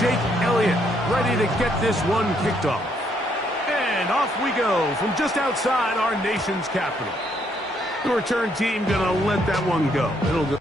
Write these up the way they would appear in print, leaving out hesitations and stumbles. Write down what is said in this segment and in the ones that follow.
Jake Elliott, ready to get this one kicked off. And off we go from just outside our nation's capital. The return team gonna let that one go. It'll go.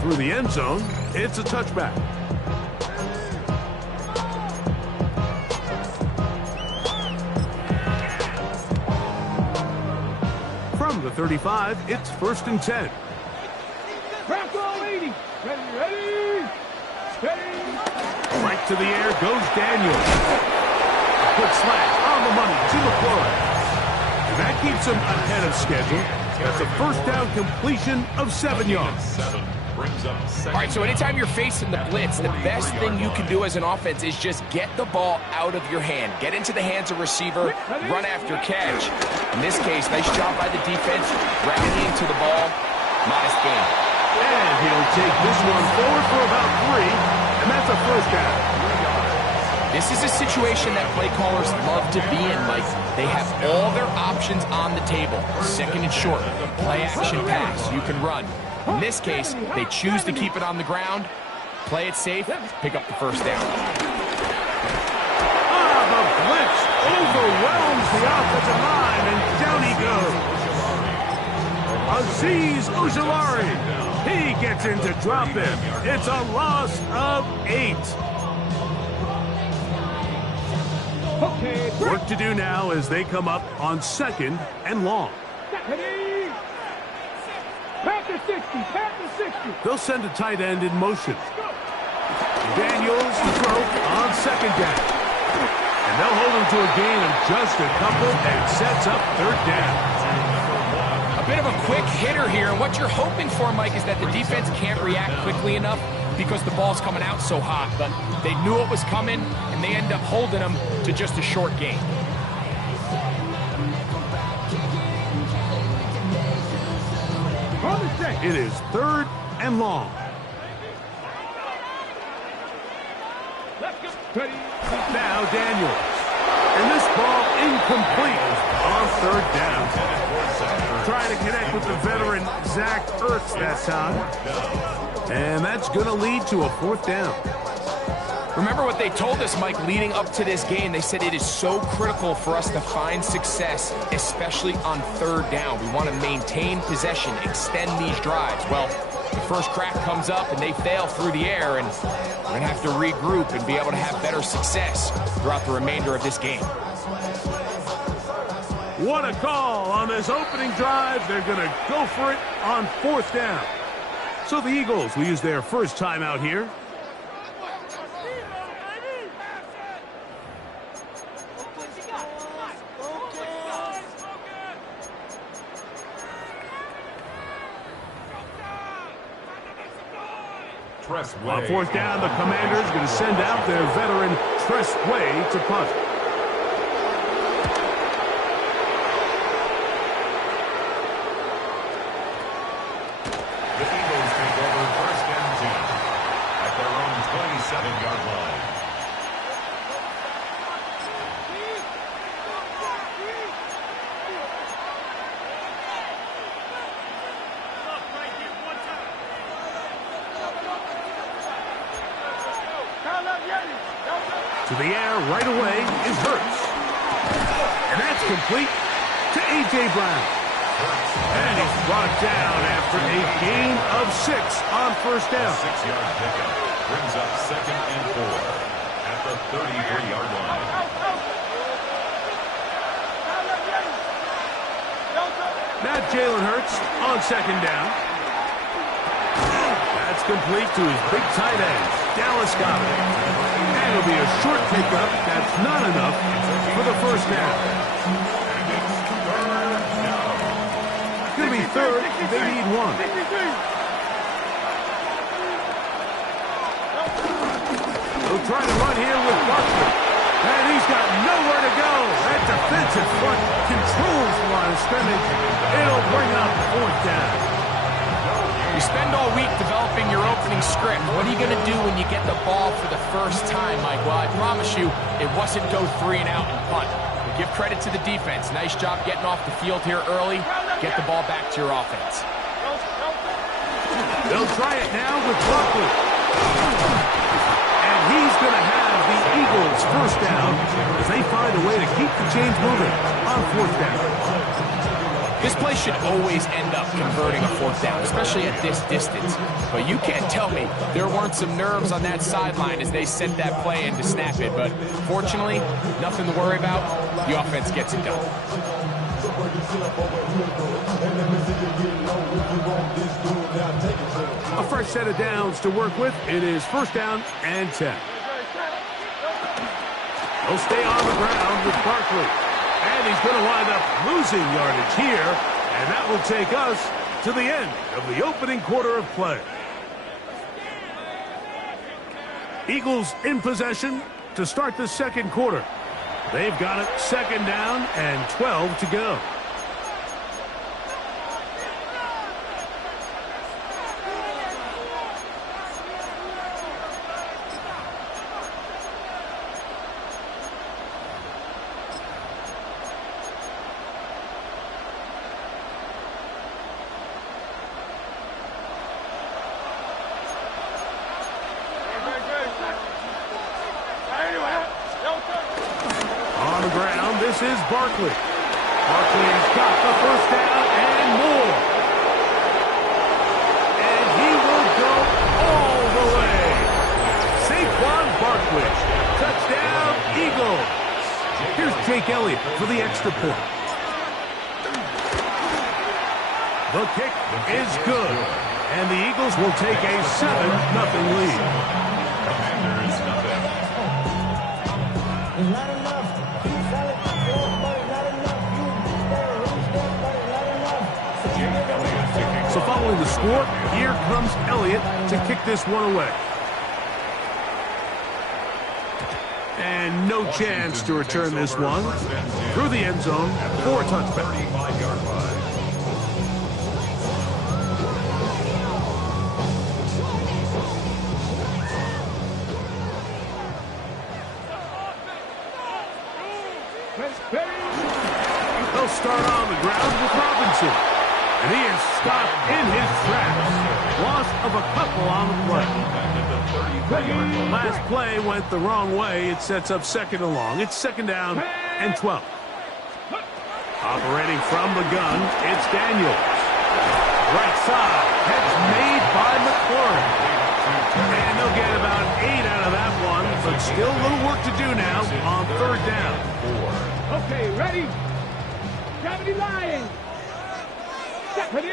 Through the end zone, it's a touchback. From the 35, it's 1st and 10. Crack all 80. Ready. Right to the air goes Daniels. A quick slant on the money to McCoy. And that keeps him ahead of schedule. That's a first down completion of 7 yards. All right, so anytime you're facing the blitz, the best thing you can do as an offense is just get the ball out of your hand. Get into the hands of receiver, run after catch. In this case, nice job by the defense, rallying to the ball. Modest gain. And he'll take this one forward for about 3, and that's a first down. This is a situation that play callers love to be in, Mike. They have all their options on the table. 2nd and short, play action pass, you can run. In this case, they choose to keep it on the ground, play it safe, pick up the first down. The blitz overwhelms the offensive line, and down he goes. Azeez Ojulari, he gets in to drop him. It's a loss of 8. Work to do now as they come up on 2nd and long. They'll send a tight end in motion. Daniels to throw on 2nd down. And they'll hold him to a gain of just a couple and sets up 3rd down. A bit of a quick hitter here, and what you're hoping for, Mike, is that the defense can't react quickly enough because the ball's coming out so hot, but they knew it was coming, and they end up holding them to just a short gain. It is 3rd and long. Now Daniels. And this ball incomplete on 3rd down. Trying to connect with the veteran Zach Ertz that time. And that's going to lead to a 4th down. Remember what they told us, Mike, leading up to this game. They said it is so critical for us to find success, especially on 3rd down. We want to maintain possession, extend these drives. Well, the first crack comes up and they fail through the air, and we're going to have to regroup and be able to have better success throughout the remainder of this game. What a call on this opening drive. They're going to go for it on 4th down. So the Eagles will use their first timeout here. On 4th down, the Commanders going to send out their veteran Tress Way to punt. The Eagles take over 1st and 10 at their own 27-yard line. To the air right away is Hurts. And that's complete to A.J. Brown. And he's brought down after a gain of 6 on first down. 6-yard pickup brings up 2nd and 4 at the 33-yard line. Now Jalen Hurts on 2nd down. That's complete to his big tight end, Dallas Goedert. And it'll be a short pickup. That's not enough for the first down. Going to be 3rd. They need 1. They'll try to run here with Barkley. And he's got nowhere to go. That defensive front controls the line of scrimmage. It'll bring up 4th down. You spend all week developing your opening script. What are you going to do when you get the ball for the first time, Mike? Well, I promise you, it wasn't go 3 and out and punt. But give credit to the defense. Nice job getting off the field here early. Get the ball back to your offense. They'll try it now with Barkley. And he's going to have the Eagles first down as they find a way to keep the chains moving on 4th down. This play should always end up converting a 4th down, especially at this distance. But you can't tell me there weren't some nerves on that sideline as they sent that play in to snap it. But fortunately, nothing to worry about. The offense gets it done. A fresh set of downs to work with. It is 1st down and 10. They'll stay on the ground with Barkley. And he's going to wind up losing yardage here. And that will take us to the end of the opening quarter of play. Eagles in possession to start the 2nd quarter. They've got it 2nd down and 12 to go. This is Barkley. Barkley's got the first down and more. And he will go all the way. Saquon Barkley. Touchdown, Eagles. Here's Jake Elliott for the extra point. The kick is good. And the Eagles will take a 7-0 lead. Commanders nothing. So following the score, here comes Elliott to kick this one away. And no chance to return this one through the end zone for a touchback. 35-yard line. They'll start on the ground with Robinson. And he is stopped in his tracks. Loss of a couple on the play. Last play went the wrong way. It sets up 2nd and long. It's 2nd down and 12. Operating from the gun, it's Daniels. Right side. Catch made by McLaurin. And they'll get about 8 out of that one. But still a little work to do now on 3rd down. Okay, ready? Gravity Lions. Ready?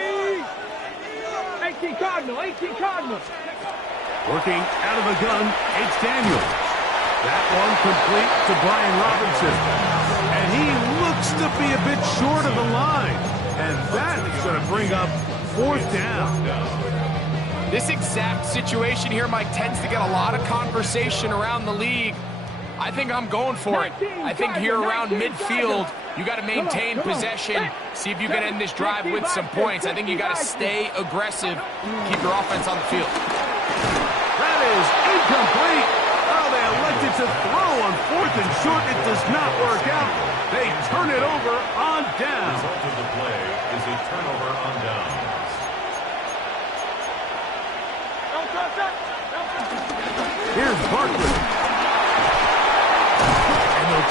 18 Cardinal, 18 Cardinal. Working out of the gun, it's Daniels. That one complete to Brian Robinson. And he looks to be a bit short of the line. And that is going to bring up 4th down. This exact situation here, Mike, tends to get a lot of conversation around the league. I think I'm going for it. I think here around midfield, you got to maintain possession, see if you can end this drive with some points. I think you got to stay aggressive, keep your offense on the field. That is incomplete. Oh, they elected to throw on 4th and short. It does not work out. They turn it over on down. The result of the play is a turnover on downs. Here's Barkley.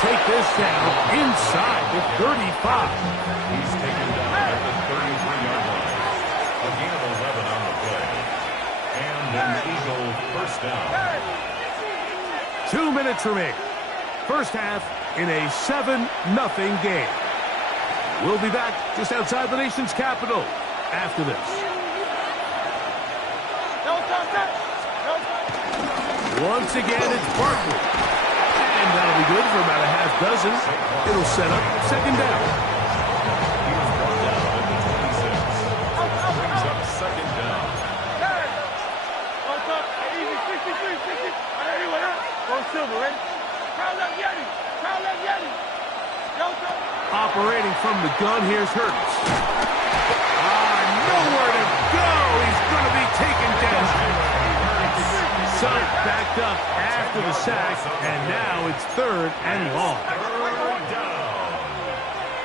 take this down inside the 35. He's taken down at the 33-yard line. A gain of 11 on the play. And an Eagle first down. 2 minutes remain. First half in a 7-0 game. We'll be back just outside the nation's capital after this. Once again, it's Barkley. And that'll be good for about a half dozen. It'll set up second down. He was brought down at the 26. Brings up second down. Operating from the gun, here's Hurts. Nowhere to go. He's going to be taken down. Son backed up after the sack, and now it's third and long.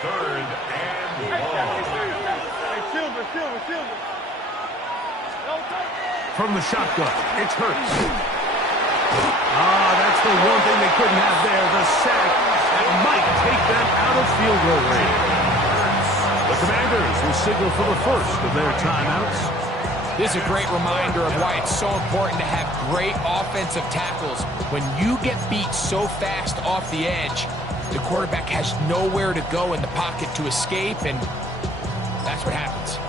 Third and long. From the shotgun, it's Hurts. That's the one thing they couldn't have there, the sack that might take them out of field goal range. The Commanders will signal for the first of their timeouts. This is a great reminder of why it's so important to have great offensive tackles. When you get beat so fast off the edge, the quarterback has nowhere to go in the pocket to escape, and that's what happens.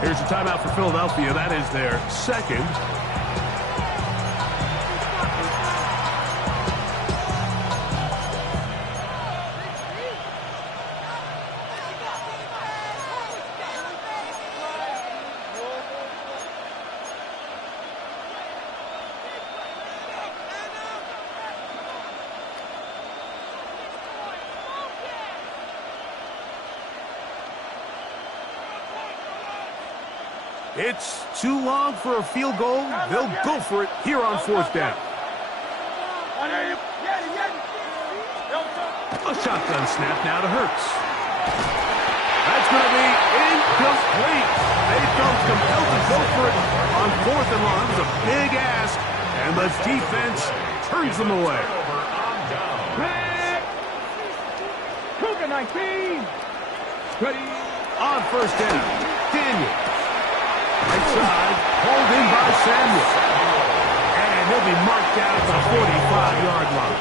Here's a timeout for Philadelphia. That is their second. It's too long for a field goal. They'll go for it here on fourth down. A shotgun snap now to Hurts. That's going to be incomplete. They felt compelled to go for it on fourth and long. It was a big ask, and the defense turns them away. Cougar 19. Ready. On first down, Daniel. Right side, pulled in by Samuel. And he'll be marked down at the 45-yard line.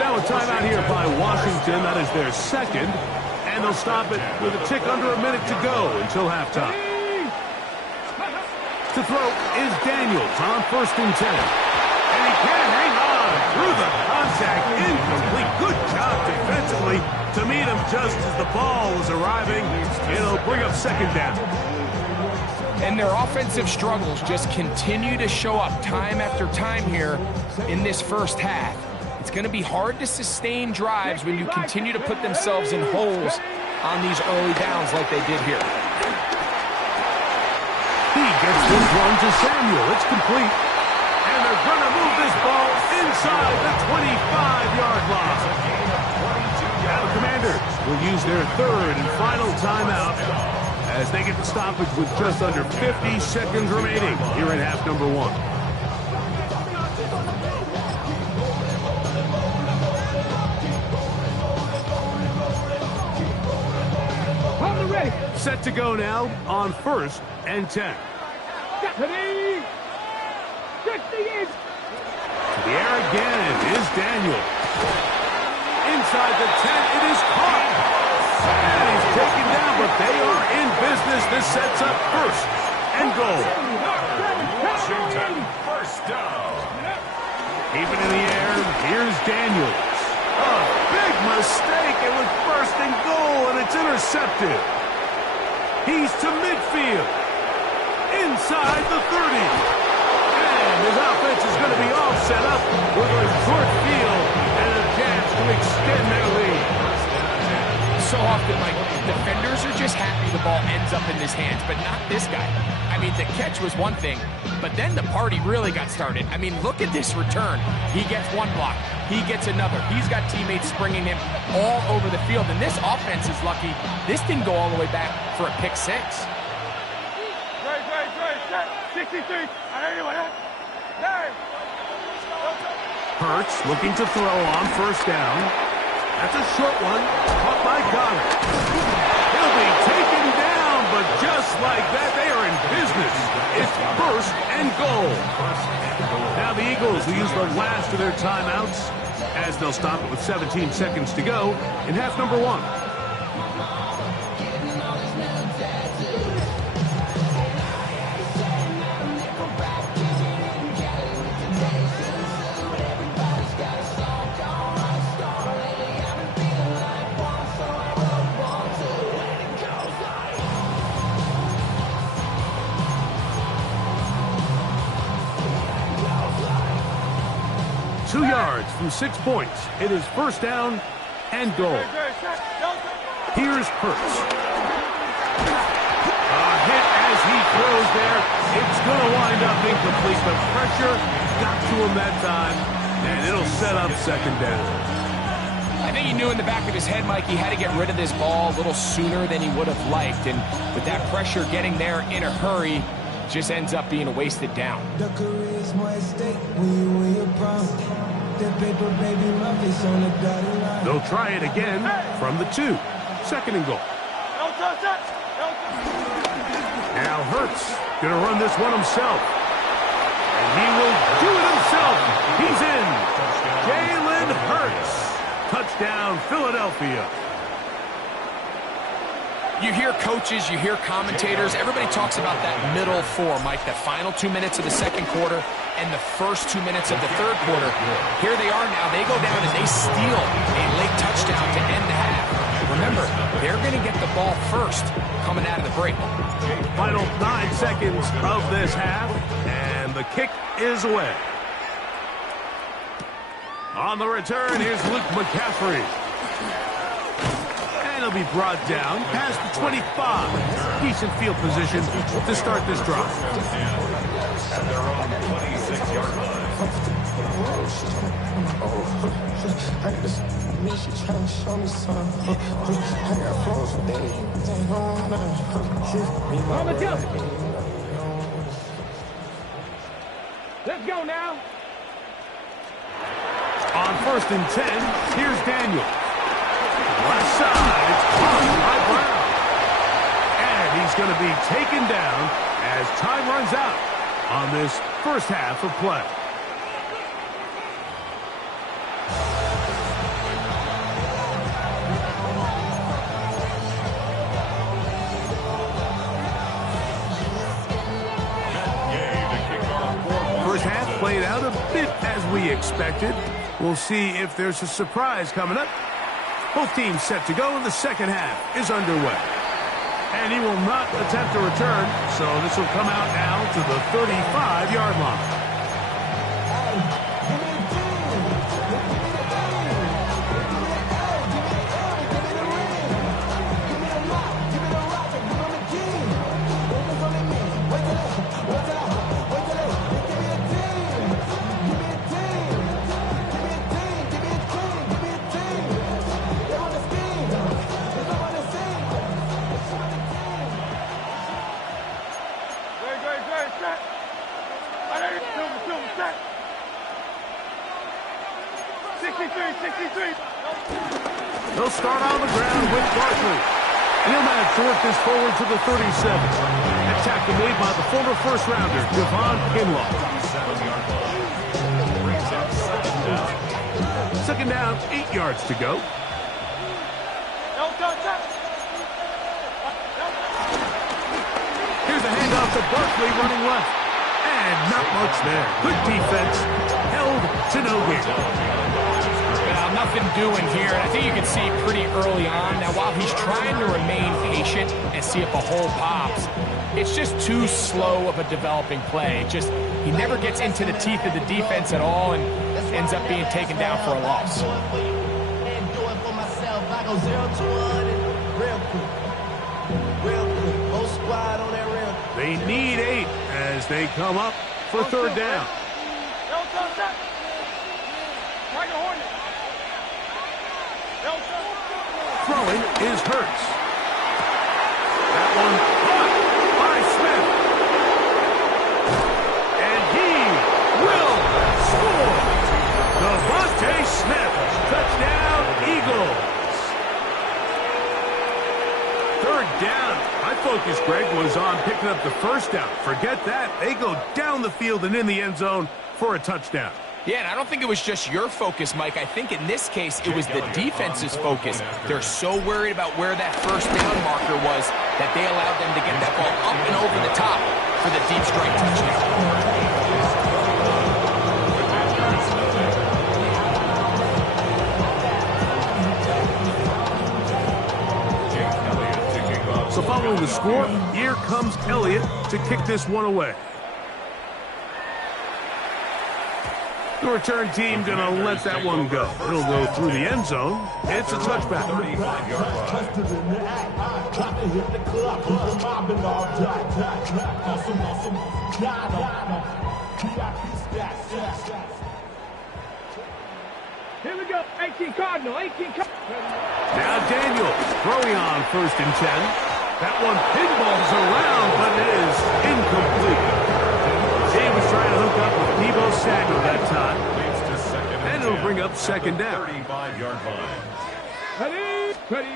Now a timeout here by Washington. That is their second. And they'll stop it with a tick under a minute to go until halftime. To throw is Daniels on first and 10. And he can hang on through the contact. Incomplete. Good job defensively to meet him just as the ball was arriving. It'll bring up second down. And their offensive struggles just continue to show up time after time here in this first half. It's going to be hard to sustain drives when you continue to put themselves in holes on these early downs like they did here. He gets this one to Samuel. It's complete. And they're going to move this ball inside the 25-yard line. Now the Commanders will use their third and final timeout as they get the stoppage with just under 50 seconds remaining here in half number one. Set to go now on first and 10. Ready. 60 inch. To the air again is Daniel. Inside the 10, it is caught. And he's taken down, but they are in business. This sets up first and goal. Washington first down. Even in the air, here's Daniels. A big mistake. It was first and goal, and it's intercepted. He's to midfield. Inside the 30. And his offense is going to be all set up with a short field and a chance to extend their lead. So often, like, defenders are just happy the ball ends up in his hands, but not this guy. I mean, the catch was one thing, But then the party really got started. I mean, look at this return. He gets one block. He gets another. He's got teammates springing him all over the field. And this offense is lucky. This didn't go all the way back for a pick six. 63. Hurts looking to throw on first down. That's a short one. Caught by Goddard. He'll be taken down, but just like that, they are in business. It's first and goal. Now the Eagles will use the last of their timeouts as they'll stop it with 17 seconds to go in half number one. From 6 points. It is first down and goal. Here's Hurts. A hit as he throws there. It's going to wind up incomplete, but pressure got to him that time, and it'll set up second down. I think he knew in the back of his head, Mike, he had to get rid of this ball a little sooner than he would have liked, and with that pressure getting there in a hurry, just ends up being a wasted down. The career is more at stake when you're proud. They'll try it again from the 2. Second and goal. Now Hurts going to run this one himself. And he will do it himself. He's in. Jalen Hurts. Touchdown, Philadelphia. You hear coaches, you hear commentators, everybody talks about that middle 4, Mike, the final 2 minutes of the second quarter and the first 2 minutes of the third quarter. Here they are now. They go down and they steal a late touchdown to end the half. Remember, they're going to get the ball first coming out of the break. Final 9 seconds of this half, and the kick is away. On the return, here's Luke McCaffrey. And he'll be brought down past the 25. Decent field position to start this drive. At their own 26-yard line. Let's go now. On first and 10, here's Daniel. Left side, it's caught by Brown. And he's going to be taken down as time runs out on this first half of play. First half played out a bit as we expected. We'll see if there's a surprise coming up. Both teams set to go, and the second half is underway. And he will not attempt a return, so this will come out now to the 35-yard line. They'll start on the ground with Barkley. He'll manage to work this forward to the 37. That tackle made by the former first-rounder, Devon Kinlaw. Second down, 8 yards to go. Here's a handoff to Barkley running left. And not much there. Good defense. Held to no gain. Well, nothing doing here. I think you can see pretty early on. Now, while he's trying to remain patient and see if a hole pops, it's just too slow of a developing play. He never gets into the teeth of the defense at all and ends up being taken down for a loss. They need 8 as they come up for third down. Throwing is Hurts. That one caught by Smith. And he will score. Devontae Smith, touchdown Eagles. Third down. My focus, Greg, was on picking up the first down. Forget that. They go down the field and in the end zone for a touchdown. Yeah, and I don't think it was just your focus, Mike. I think in this case, it was the defense's focus. They're so worried about where that first down marker was that they allowed them to get that ball up and over the top for the deep strike touchdown. So following the score, here comes Elliott to kick this one away. The return team going to let that one go. It'll go through the end zone. It's a touchback. Here we go. 18 Cardinal. 18 Cardinal. Now Daniels throwing on 1st and 10. That one pinballs around, but it is incomplete. He was trying to hook up with Deebo Samuel that time. And it'll bring up second down. 35-yard line. Ready.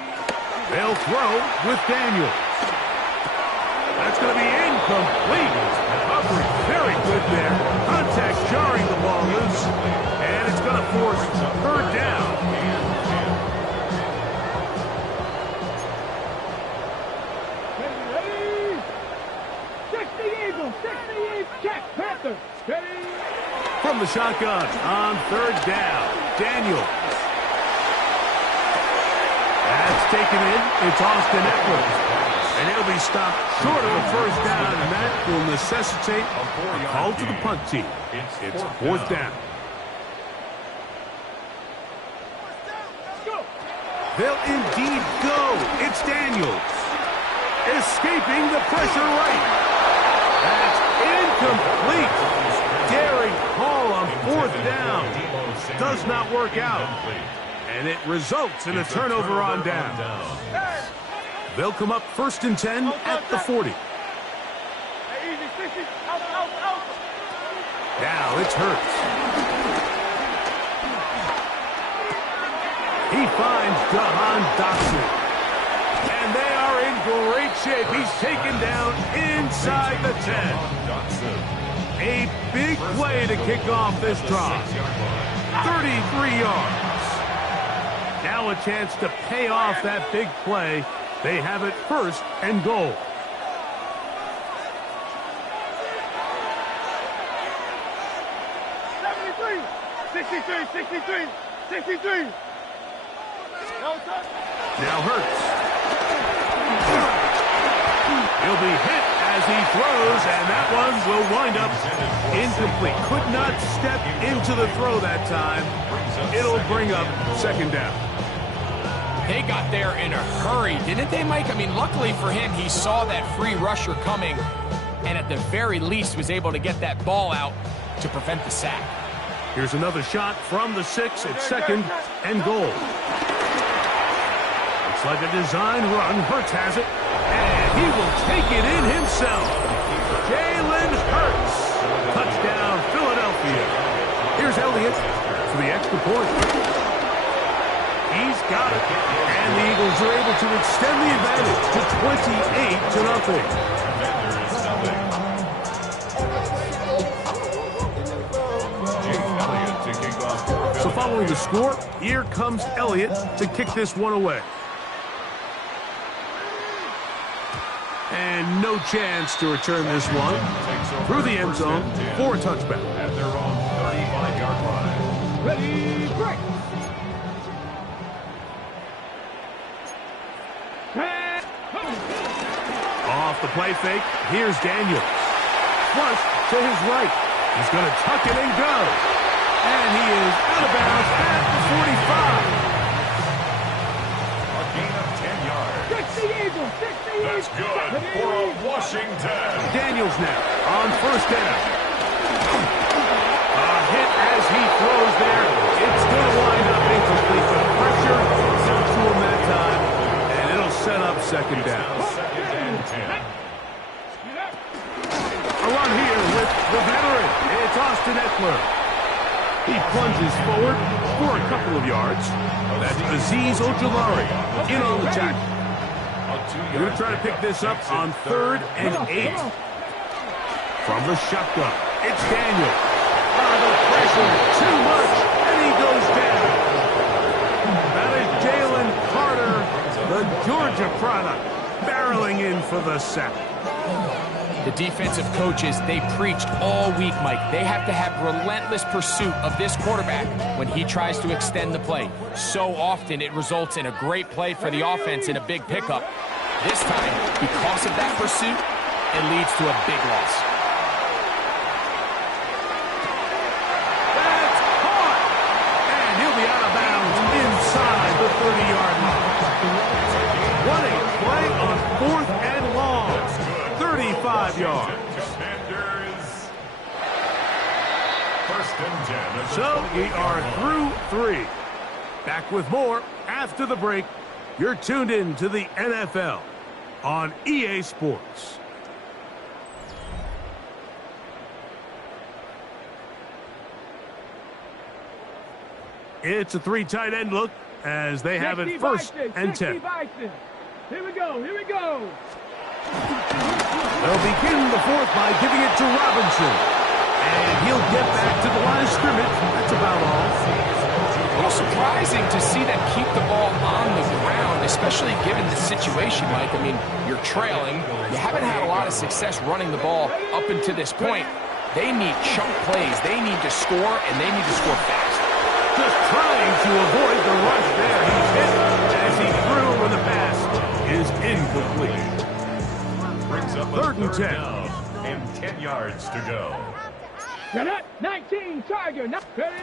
They'll throw with Daniels. That's going to be incomplete. Recovery very good there. Contact jarring the ball loose. And it's going to force third down. Ready. 60 Eagles. 60 Eagles. Check. Panther. Ready. From the shotgun on third down. Daniels. That's taken in. It's Austin Eckler. And he'll be stopped short of a first down, and that will necessitate a call to the punt team. It's fourth down. They'll indeed go. It's Daniels. Escaping the pressure right. That's incomplete. Daring call on fourth down. Does not work out. And it results in a turnover on down. They'll come up 1st and 10 at the 40. Now it's Hurts. He finds Jahan Dotson. And they are in great shape. He's taken down inside the 10. A big play to kick off this drive. 33 yards. Now a chance to pay off that big play. They have it 1st and goal. Now Hurts. He'll be hit as he throws, and that one will wind up incomplete. Could not step into the throw that time. It'll bring up second down. They got there in a hurry, didn't they, Mike? I mean, luckily for him, he saw that free rusher coming and at the very least was able to get that ball out to prevent the sack. Here's another shot from the 6 at 2nd and goal. Looks like a design run. Hurts has it, and he will take it in himself. Jalen Hurts. Touchdown, Philadelphia. Here's Elliott for the extra point. He's got it. And the Eagles are able to extend the advantage to 28-0. So following the score, here comes Elliott to kick this one away. And no chance to return this one through the end zone for a touchback. At their own 35-yard line. Ready, break. Off the play fake, here's Daniels. Flush to his right. He's going to tuck it and go. And he is out of bounds at the 45. A gain of 10 yards. 60 Eagles, 60 Eagles. That's good for a Washington. Daniels now on first down. A hit as he throws there. It's going to wind up incomplete, but pressure got to him that time, and it'll set up second down. A run here with the veteran. It's Austin Eckler. He plunges forward for a couple of yards. That's Azeez Ojulari in on the tackle. You're going to try to pick this up on 3rd and 8. From the shotgun, it's Daniel. The pressure, too much, and he goes down. That is Jalen Carter, the Georgia product, barreling in for the sack. The defensive coaches, they preached all week, Mike. They have to have relentless pursuit of this quarterback when he tries to extend the play. So often it results in a great play for the offense and a big pickup. This time, because of that pursuit, it leads to a big loss. That's caught! And he'll be out of bounds inside the 30-yard line. What a play on 4th and long. 35 yards. First and 10. So we are through 3. Back with more after the break. You're tuned in to the NFL on EA Sports. It's a 3 tight end look as they have it 1st and 10. Here we go, here we go. They'll begin the 4th by giving it to Robinson. And he'll get back to the line of scrimmage. That's about all. A little surprising to see them keep the ball on the ground, especially given the situation, Mike. I mean, you're trailing. You haven't had a lot of success running the ball up until this point. They need chunk plays. They need to score, and they need to score fast. Just trying to avoid the rush there. He's hit as he threw when the pass is incomplete. Brings up 3rd and 10. down and 10 yards to go. You're not 19, Tiger, not ready.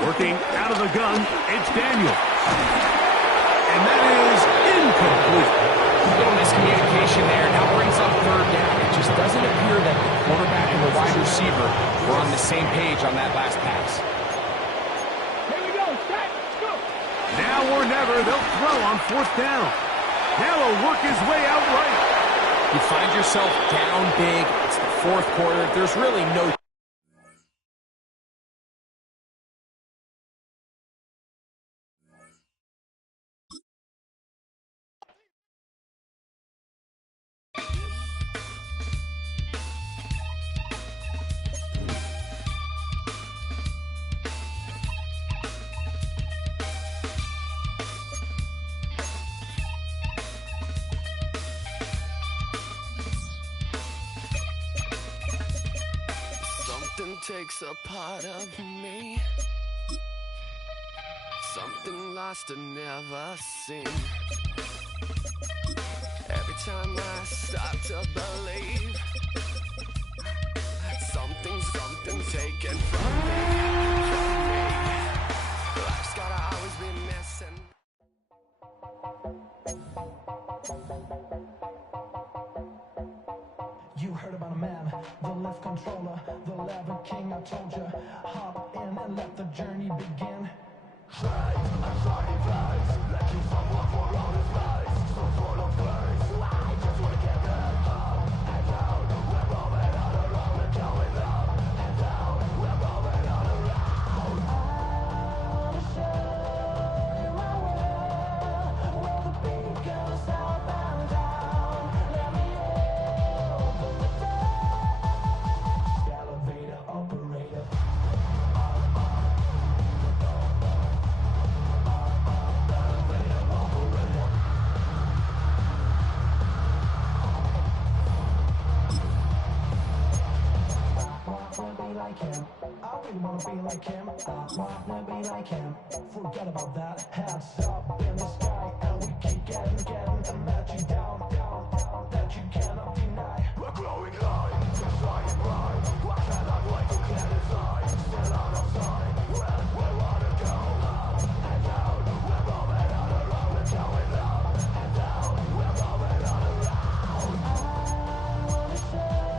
Working out of the gun, it's Daniel. And that is incomplete. A little miscommunication there. Now brings up 3rd down. It just doesn't appear that the quarterback and the wide receiver were on the same page on that last pass. Here we go, set, go. Now or never, they'll throw on 4th down. Now he'll work his way out right. You find yourself down big. It's the 4th quarter. There's really no... Something takes a part of me, something lost and never seen. Every time I start to believe, something's taken from me. Life's gotta always be missing. You heard about a man, the lift controller, the lever king. I told you, hop in and let the journey begin. Elevator operator. Like him. I really wanna be like him. I wanna be like him. Forget about that. Hands up in the sky, and we keep getting, and let you down, that you cannot deny. We're growing light, shining bright. I cannot wait to get inside. Still out of sight. Where we wanna go, up and down. We're moving on the road, we're going up and down. We're moving on the road. I wanna say.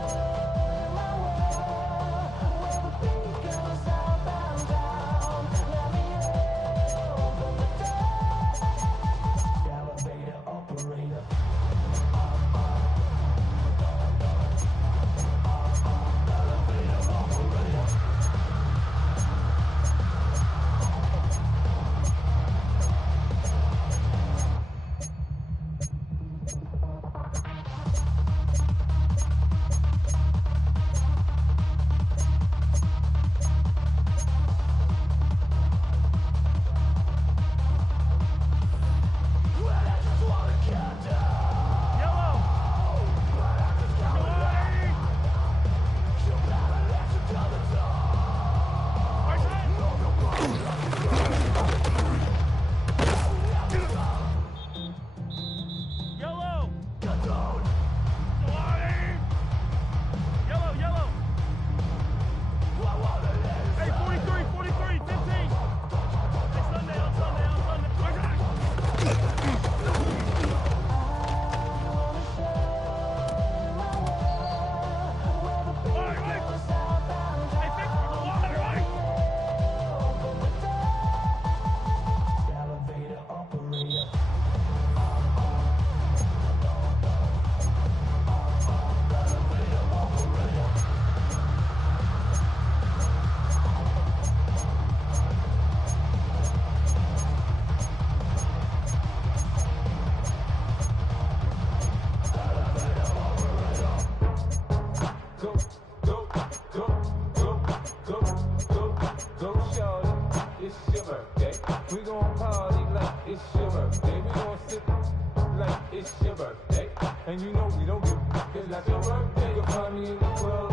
And you know we don't give a fuck. It's like your birthday. You'll find me in the club.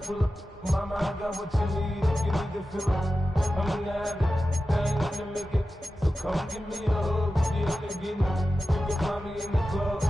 Full up, mama, I got what you need. If you need to fill up, I'm in the habit. I ain't in the make it. So come give me a hug. Get it again. You can find me in the club.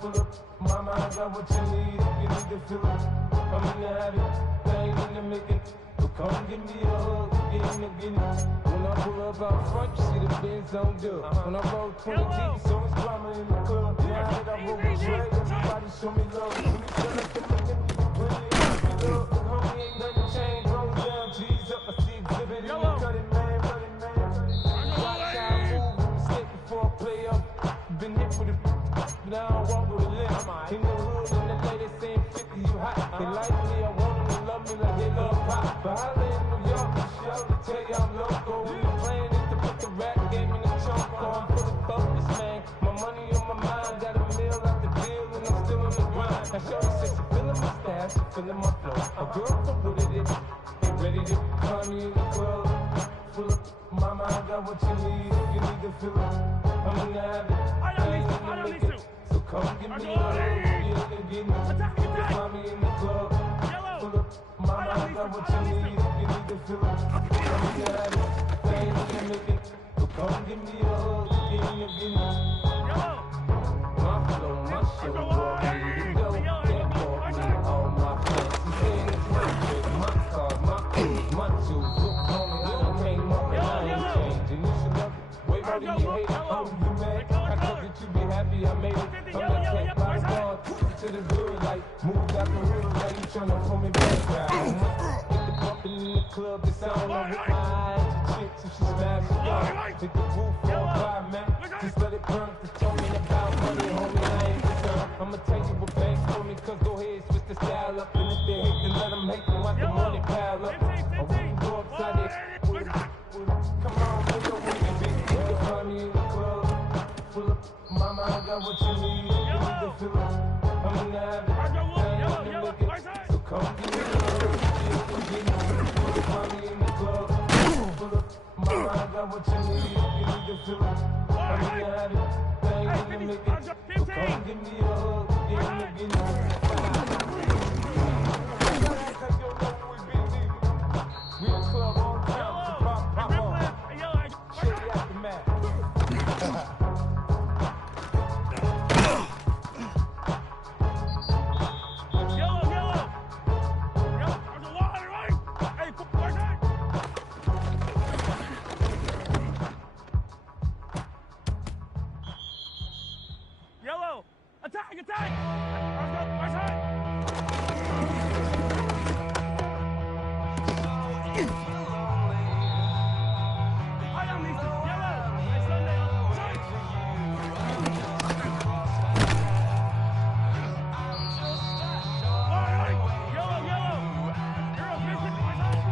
Full up, mama, I got what you need. If you need to fill up, I'm in the habit. I ain't in the make it. So come give me a hug. Get it again. When I pull up out front, you see the Benz on dub. When I roll 20 deep, so it's drama in the club. Now that I roll with Dre, everybody show me love. When you turn up the money, put it in the love. Homie, ain't nothing changed. Roll down, G's up. I see exhibit in the cutting, man. Watch how I move. Mistake before I play up. Been hit with it, but I don't walk with a limp. In the hood, and the lady saying 50, you hot. They like me, I want them to love me like they love pop. But I live in New York, show to tell you I'm local. When the plan is to put the rap game in the trunk, so I'm fully focused, man. My money on my mind, got a meal out the deal, and I'm still on the grind. Now Shorty says she feeling my style, she feeling my flow. A girl from Wooded, ain't ready to find me in the club. Full up, mama, I got what you need. If you need to fill up, I'm in the habit. I ain't in the make it. So come give me a hug, get it again. You can find me in the club. Full up, mama, I got what you need. If you need to fill up, I'm in the habit. I ain't in the make it. So come give me a hug, get it again. My flow, my show, you go, can't call me all my fancy things. My cars, my clothes, my shoes. Look on me, I done came up and I ain't changed. And you should love it, way more than you hate it. Oh, you mad? I thought that you be happy I made it. I'm not checked by the bar, to the hood, like, moved out the hood, like you tryna pull me back. Get the bumpin' in the club, the sound of with my eyes. The chicks, if she smash it up, hit the roof for a ride, man. Just let it burn, the talking about money, homie, I ain't concerned. I'ma tell you what banks for me, cause go ahead, switch the style up. And if they hate, then let them hate, then watch the money pile up. Or we can go upside it. Come on, you know where you be. You can find me in the club. Full up, mama, I got what you need. You need to fill up. I'm in the habit. I ain't in the make it. So come give me a hug. You can find me in the club. Full up, mama, I got what you need. You need to fill up. I'm in the habit. I ain't in the make it. So come give me a hug. Get it again. We in the club all the time. Pop on. Shit, we at the mat. Yellow, attack, attack! Right side. I am Lisa. Yellow, it's Sunday. All right, yellow, yellow. You're a business. Right side.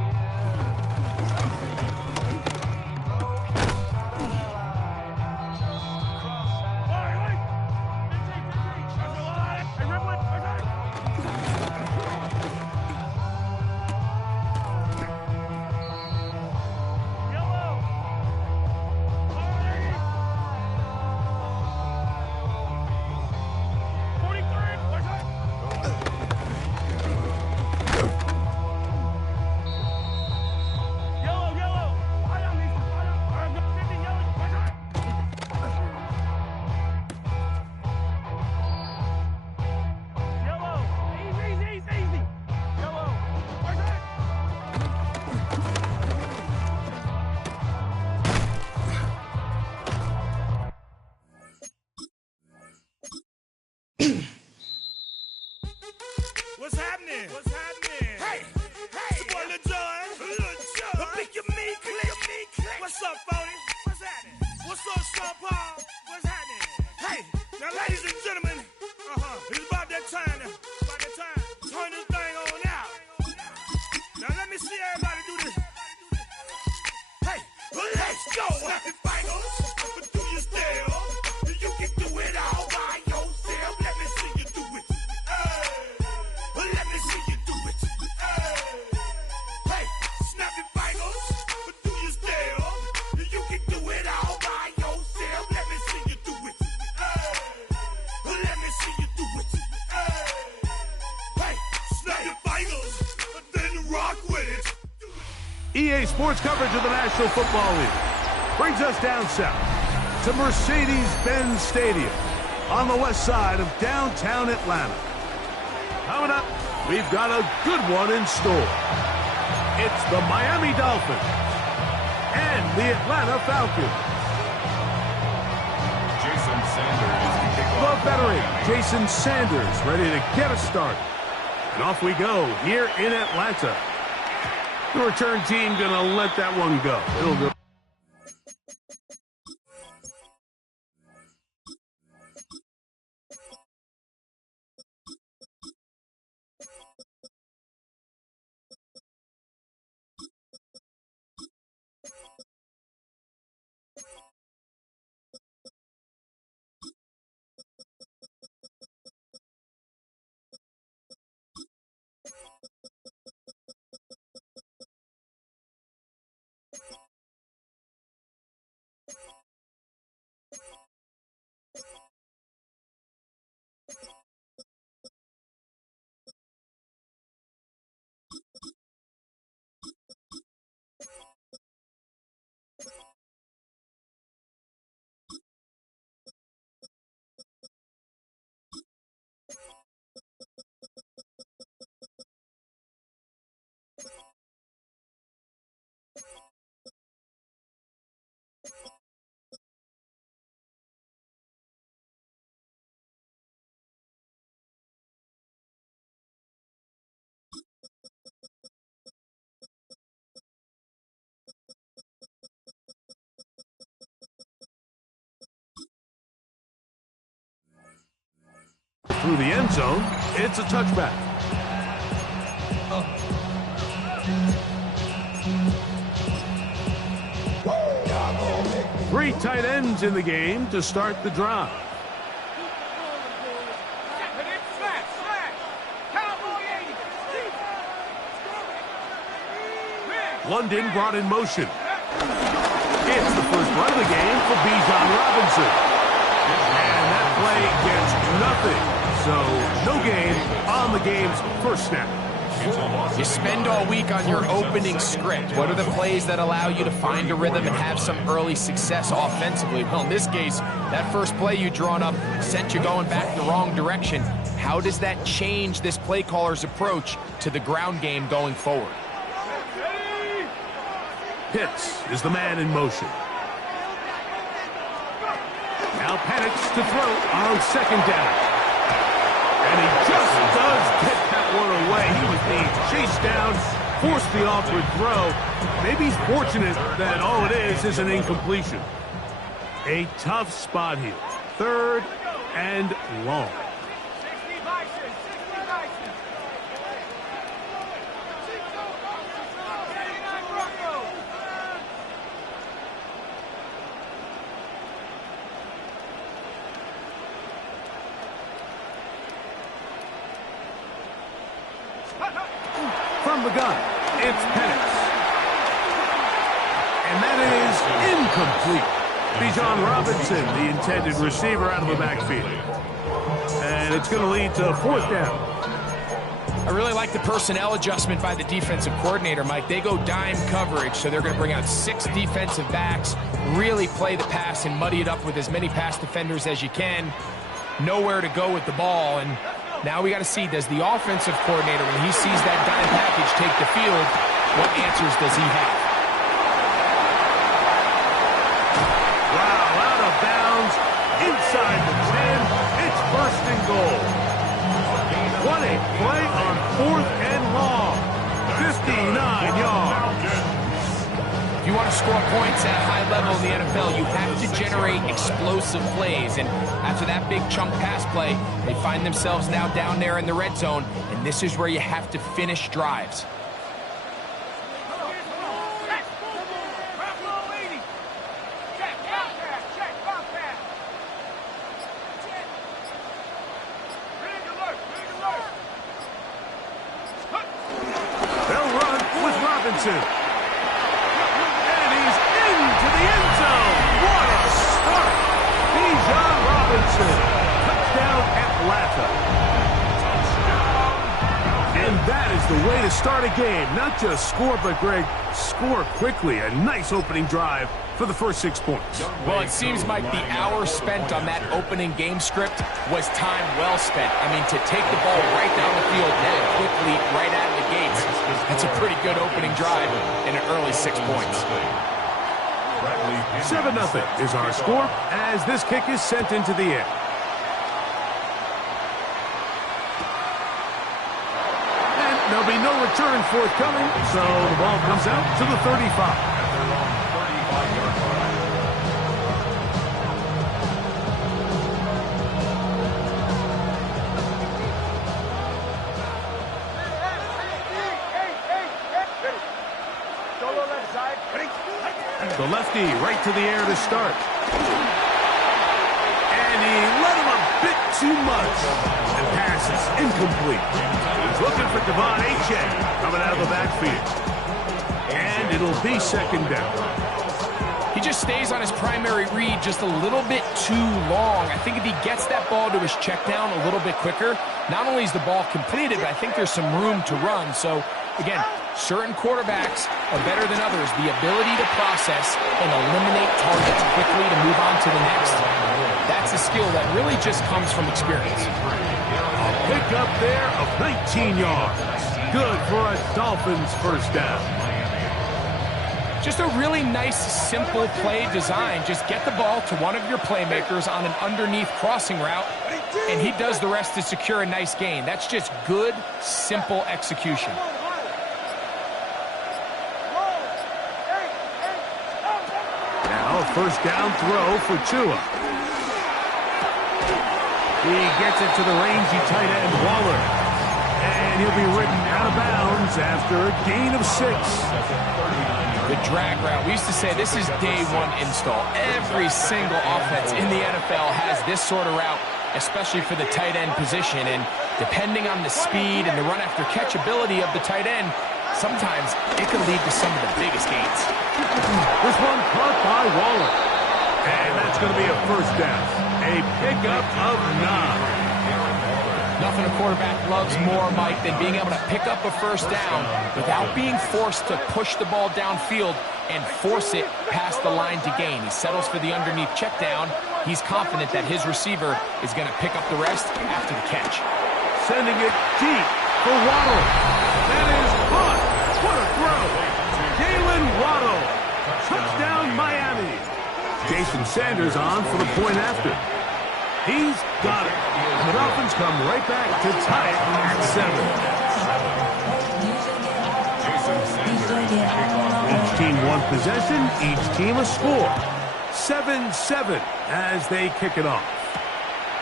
What's happening? What's happening? Hey, hey, it's your boy Lil Jon. I pick your meat click. What's up, Phony? What's happening? What's up, Sean Paul? What's happening? Hey, now, ladies and gentlemen, it's about that time. Turn this thing on out. Now, let me see everybody do this. Hey, well, let's go. Happy finals. Do you still? You can do it all by yourself. Let me see you do it. Let me see you do it. Hey, snap your fingers. Do you still? You can do it all by yourself. Let me see you do it. Let me see you do Today's sports coverage of the National Football League brings us down south to Mercedes-Benz Stadium on the west side of downtown Atlanta. Coming up, we've got a good one in store. It's the Miami Dolphins and the Atlanta Falcons. Jason Sanders to kick The off. veteran Jason Sanders ready to get us started. And off we go here in Atlanta. The return team gonna let that one go. It'll go. Through the end zone, it's a touchback. Three tight ends in the game to start the drive. London brought in motion. It's the first run of the game for Bijan Robinson. And that play gets nothing. So no gain on the game's first snap. You spend all week on your opening script. What are the plays that allow you to find a rhythm and have some early success offensively? Well, in this case, that first play you drawn up sent you going back the wrong direction. How does that change this play caller's approach to the ground game going forward? Pitts is the man in motion. Now Penix to throw on second down. And he just does get that one away. He was being chased down, forced the awkward throw. Maybe he's fortunate that all it is an incompletion. A tough spot here. Third and long. From the gun, it's Penix. And that is incomplete. Bijan Robinson, the intended receiver, out of the backfield. And it's going to lead to fourth down. I really like the personnel adjustment by the defensive coordinator, Mike. They go dime coverage, so they're going to bring out 6 defensive backs, really play the pass and muddy it up with as many pass defenders as you can. Nowhere to go with the ball, and now we got to see, does the offensive coordinator, when he sees that dime package take the field, what answers does he have? Wow, out of bounds, inside the 10, it's first and goal. What a play on fourth and long, 59 yards. If you want to score points at a high level in the NFL, you have to generate explosive plays. And after that big chunk pass play, they find themselves now down there in the red zone. And this is where you have to finish drives. They'll run with Robinson. Touchdown, Atlanta. And that is the way to start a game. Not just score, but, Greg, score quickly. A nice opening drive for the first 6 points. Well, it seems like the hour spent on that opening game script was time well spent. I mean, to take the ball right down the field that quickly, right out of the gates, that's a pretty good opening drive in an early 6 points. 7-0 is our score as this kick is sent into the air. And there'll be no return forthcoming, so the ball comes out to the 35. The lefty right to the air to start. And he let him a bit too much. The pass is incomplete. He's looking for Devon Achane coming out of the backfield. And it'll be second down. He just stays on his primary read just a little bit too long. I think if he gets that ball to his check down a little bit quicker, not only is the ball completed, but I think there's some room to run. So, again, certain quarterbacks are better than others. The ability to process and eliminate targets quickly to move on to the next, that's a skill that really just comes from experience. A pick up there of 19 yards. Good for a Dolphins first down. Just a really nice, simple play design. Just get the ball to one of your playmakers on an underneath crossing route, and he does the rest to secure a nice gain. That's just good, simple execution. Now, first down throw for Tua. He gets it to the rangy tight end, Waller. And he'll be ridden out of bounds after a gain of 6. The drag route. We used to say this is day one install. Every single offense in the NFL has this sort of route, especially for the tight end position. And depending on the speed and the run after catch ability of the tight end, sometimes it can lead to some of the biggest gains. This one caught by Waller. And that's going to be a first down. A pickup of 9. Nothing a quarterback loves more, Mike, than being able to pick up a first down without being forced to push the ball downfield and force it past the line to gain. He settles for the underneath check down. He's confident that his receiver is going to pick up the rest after the catch. Sending it deep for Waddle. That is caught. What a throw. Jalen Waddle. Touchdown, Miami. Jason Sanders on for the point after. He's got it. And the Dolphins come right back to tie it at 7. Each team one possession, each team a score. 7-7 as they kick it off.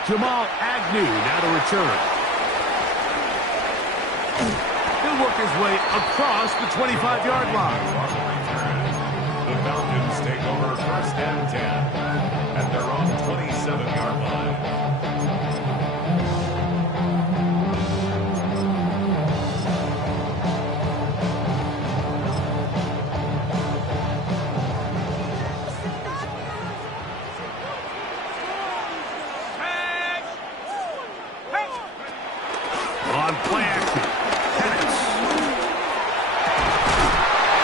Jamal Agnew now to return. He'll work his way across the 25-yard line. The Falcons take over first and 10 at their own 27-yard line. On play action, Penix.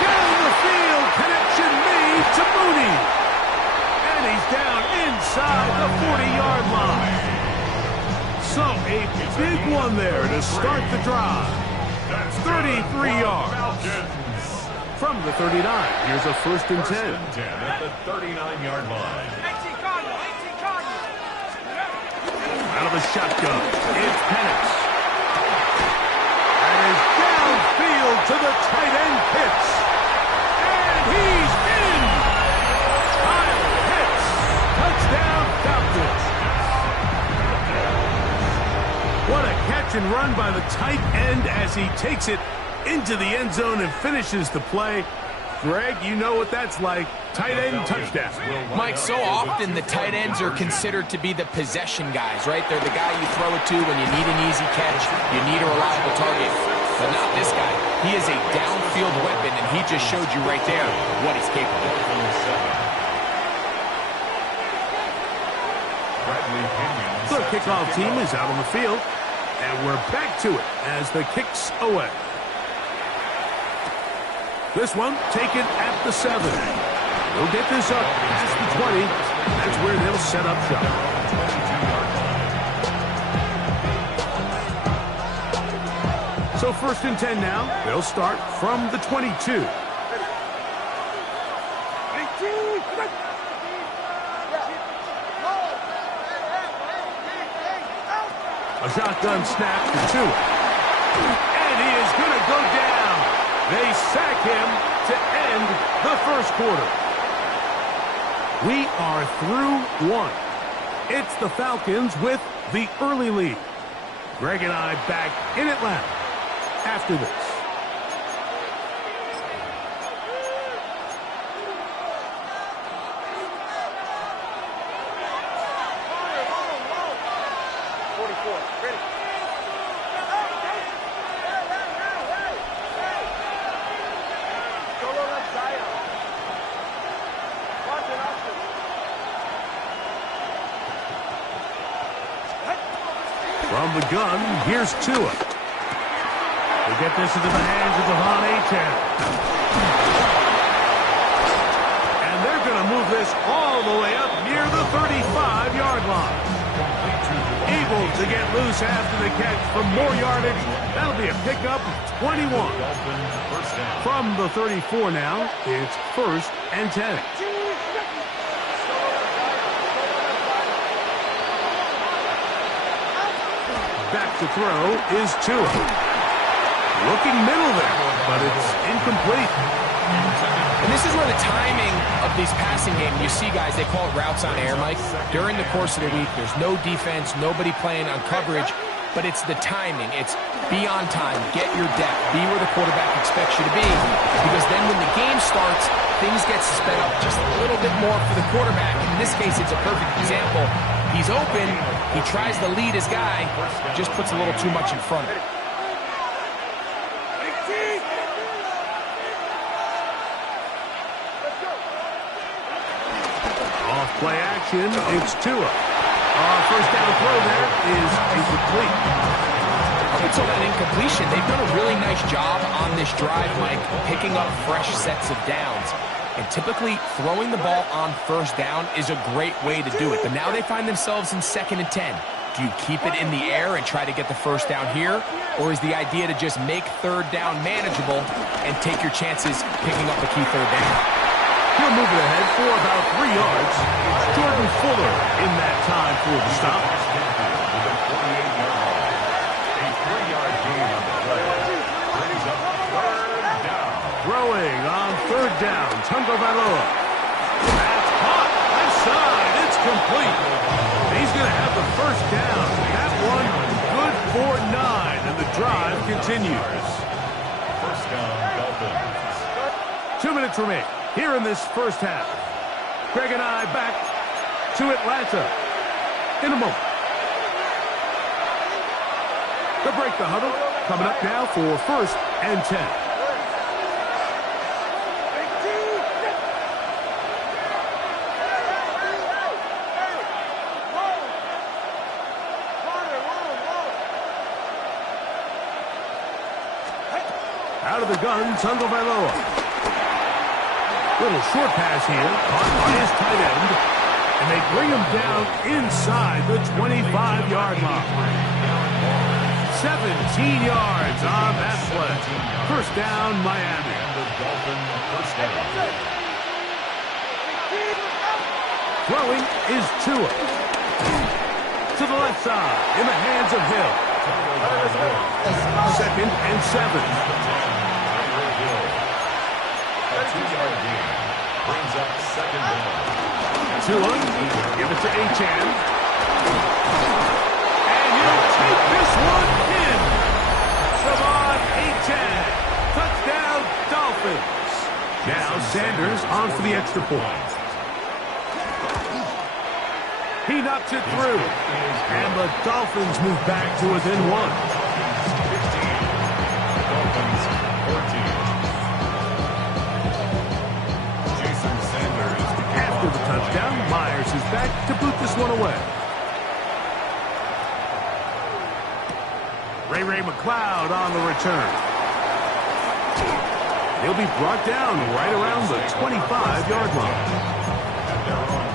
Down the field, connection made to Mooney. And he's down inside the 40-yard line. So a big one there to start the drive. 33 yards. From the 39, here's a first and 10. At the 39-yard line. Out of the shotgun, it's Penix. And is downfield to the tight end Pitts. And he's in! Kyle Pitts. Touchdown Falcons. What a catch and run by the tight end as he takes it into the end zone and finishes the play. Greg, you know what that's like. Tight end touchdown. Mike, so often the tight ends are considered to be the possession guys, right? They're the guy you throw it to when you need an easy catch, you need a reliable target. But not this guy. He is a downfield weapon, and he just showed you right there what he's capable of. The kickoff team is out on the field, and we're back to it as the kick's away. This one taken at the 7. They'll get this up past the 20. That's where they'll set up shop. So 1st and 10 now. They'll start from the 22. A shotgun snap to Tua. And he is going to go down. They sack him to end the first quarter. We are through one. It's the Falcons with the early lead. Greg and I back in Atlanta after this. From the gun, here's Tua. They get this into the hands of Devon Achane. And they're going to move this all the way up near the 35-yard line. Able to get loose after the catch for more yardage. That'll be a pickup of 21. From the 34 now, it's 1st and 10. Back to throw is Tua. Looking middle there, but it's incomplete. And this is where the timing of these passing game, you see guys, they call it routes on air, Mike. During the course of the week, there's no defense, nobody playing on coverage, but it's the timing. It's be on time, get your depth, be where the quarterback expects you to be. Because then when the game starts, things get sped up just a little bit more for the quarterback. In this case, it's a perfect example. He's open, he tries to lead his guy, just puts a little too much in front of him. Off play action, it's Tua. First down throw there is incomplete. Up until that incompletion, they've done a really nice job on this drive, Mike, picking up fresh sets of downs. And typically, throwing the ball on first down is a great way to do it. But now they find themselves in 2nd and 10. Do you keep it in the air and try to get the first down here? Or is the idea to just make 3rd down manageable and take your chances picking up a key 3rd down? He'll move it ahead for about 3 yards. Jordan Fuller in that time for the stop. Throwing on 3rd down, Tagovailoa. That's caught. Left side. It's complete. He's going to have the first down. That one good for 9, and the drive continues. First down, Dolphins. 2 minutes remain here in this first half. Greg and I back to Atlanta in a moment. The break the huddle coming up now for 1st and 10. Out of the gun, Tagovailoa. Little short pass here, caught by his tight end, and they bring him down inside the 25-yard line. 17 yards on that play. First down, Miami. Throwing is Tua. To the left side, in the hands of Hill. 2nd and 7. A 2-yard gain brings up 2nd down. Tua, give it to Achane. And he'll take this one in. Devon Achane. Touchdown, Dolphins. Now Sanders on for the extra point. He knocks it through. And the Dolphins move back to within 1. 15. Dolphins 14. After the touchdown, Myers is back to boot this one away. Ray McCloud on the return. He'll be brought down right around the 25-yard line. At their own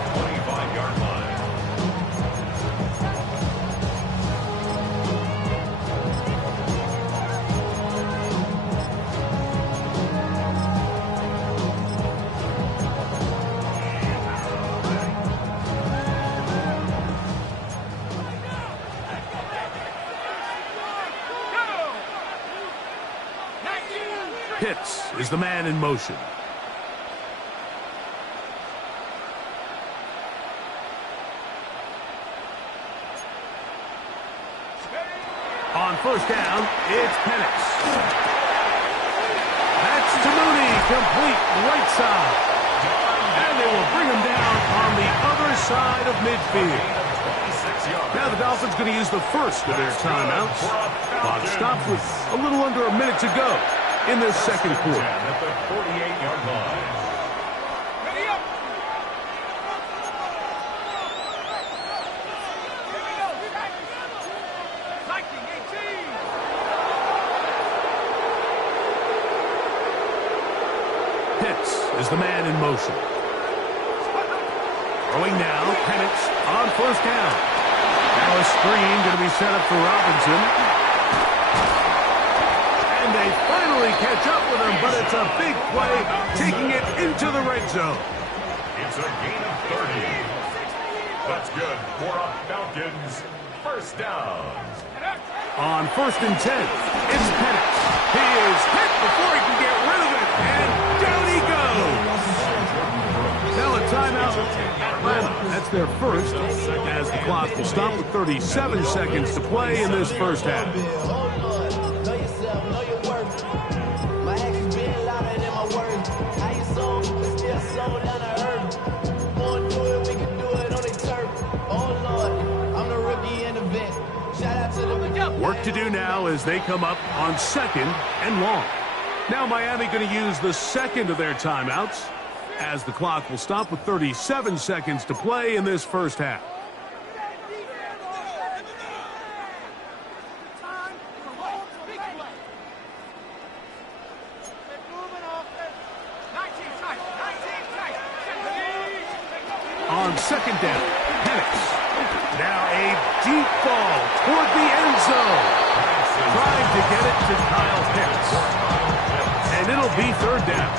25-yard line. Pitts is the man in motion. On first down, it's Penix. That's to Mooney, complete right side. And they will bring him down on the other side of midfield. Now the Dolphins going to use the first of their timeouts. Clock stops with a little under a minute to go in this second quarter. At the 48-yard line. Pitts is the man in motion. Throwing now, Penix on first down. Now a screen going to be set up for Robinson. And they finally catch up with him, but it's a big play, taking it into the red zone. It's a gain of 30. That's good for a Falcons first down. On first and 10, it's Penix. He is hit before he can get rid of it, and down he goes. Now a timeout, Atlanta. That's their first, as the clock will stop with 37 seconds to play in this first half. Work to do now as they come up on second and long. Now Miami going to use the second of their timeouts as the clock will stop with 37 seconds to play in this first half. On second down, Penix. Now a deep ball toward the end zone. Trying to get it to Kyle Pitts. And it'll be third down.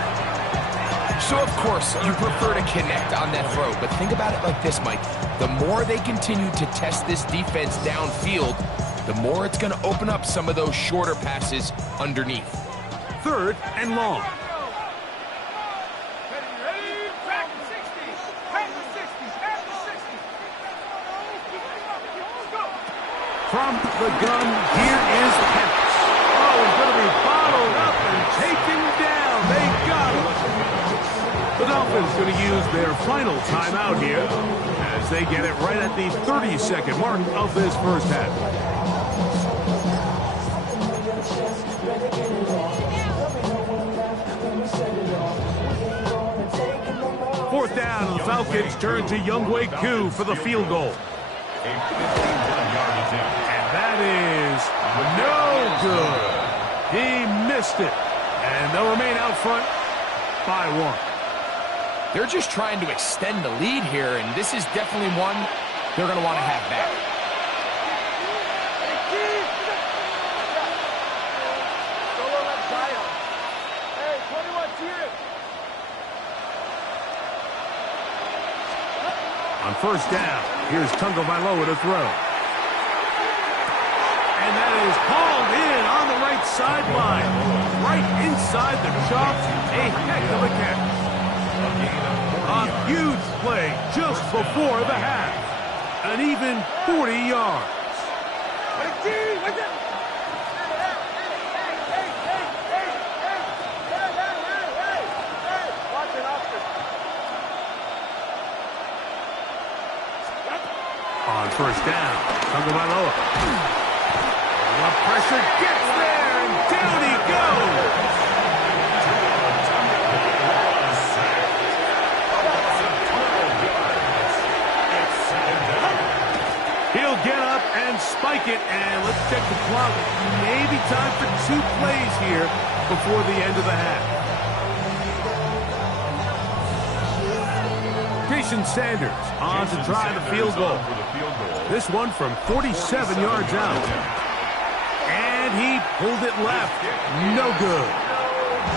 So, of course, you prefer to connect on that throw, but think about it like this, Mike. The more they continue to test this defense downfield, the more it's going to open up some of those shorter passes underneath. Third and long. From the gun, here is Penix. Oh, he's going to be bottled up and taken down. They got him. The Dolphins going to use their final timeout here as they get it right at the 30-second mark of this first half. Fourth down, and the Falcons turn to Younghoe Koo for the field goal. And that is no good. He missed it. And they'll remain out front by one. They're just trying to extend the lead here, and this is definitely one they're going to want to have back. On first down, here's Tagovailoa to throw. And that is hauled in on the right sideline. Right inside the chalk. A heck of a catch. A huge play just before the half. An even 40 yards. On first down, Tagovailoa. The pressure gets there, and down he goes. He'll get up and spike it, and let's check the clock. Maybe time for 2 plays here before the end of the half. Jason Sanders on to try the field goal. This one from 47 yards out. And he pulled it left. No good.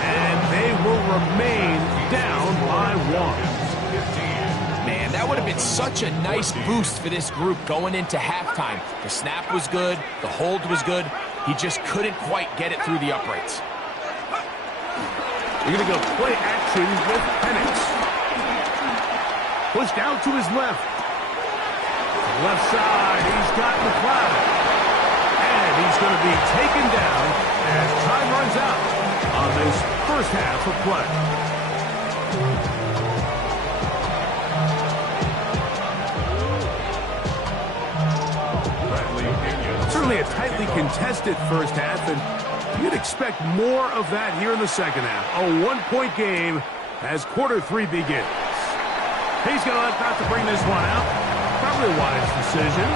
And they will remain down by 1. Man, that would have been such a nice boost for this group going into halftime. The snap was good. The hold was good. He just couldn't quite get it through the uprights. We're going to go play action with Penix. Pushed out to his left. Left side, he's got McLeod. And he's going to be taken down as time runs out on this first half of play. Certainly a tightly contested first half, and you'd expect more of that here in the second half. A one-point game as quarter 3 begins. He's going to opt out to bring this one out. Probably a wise decision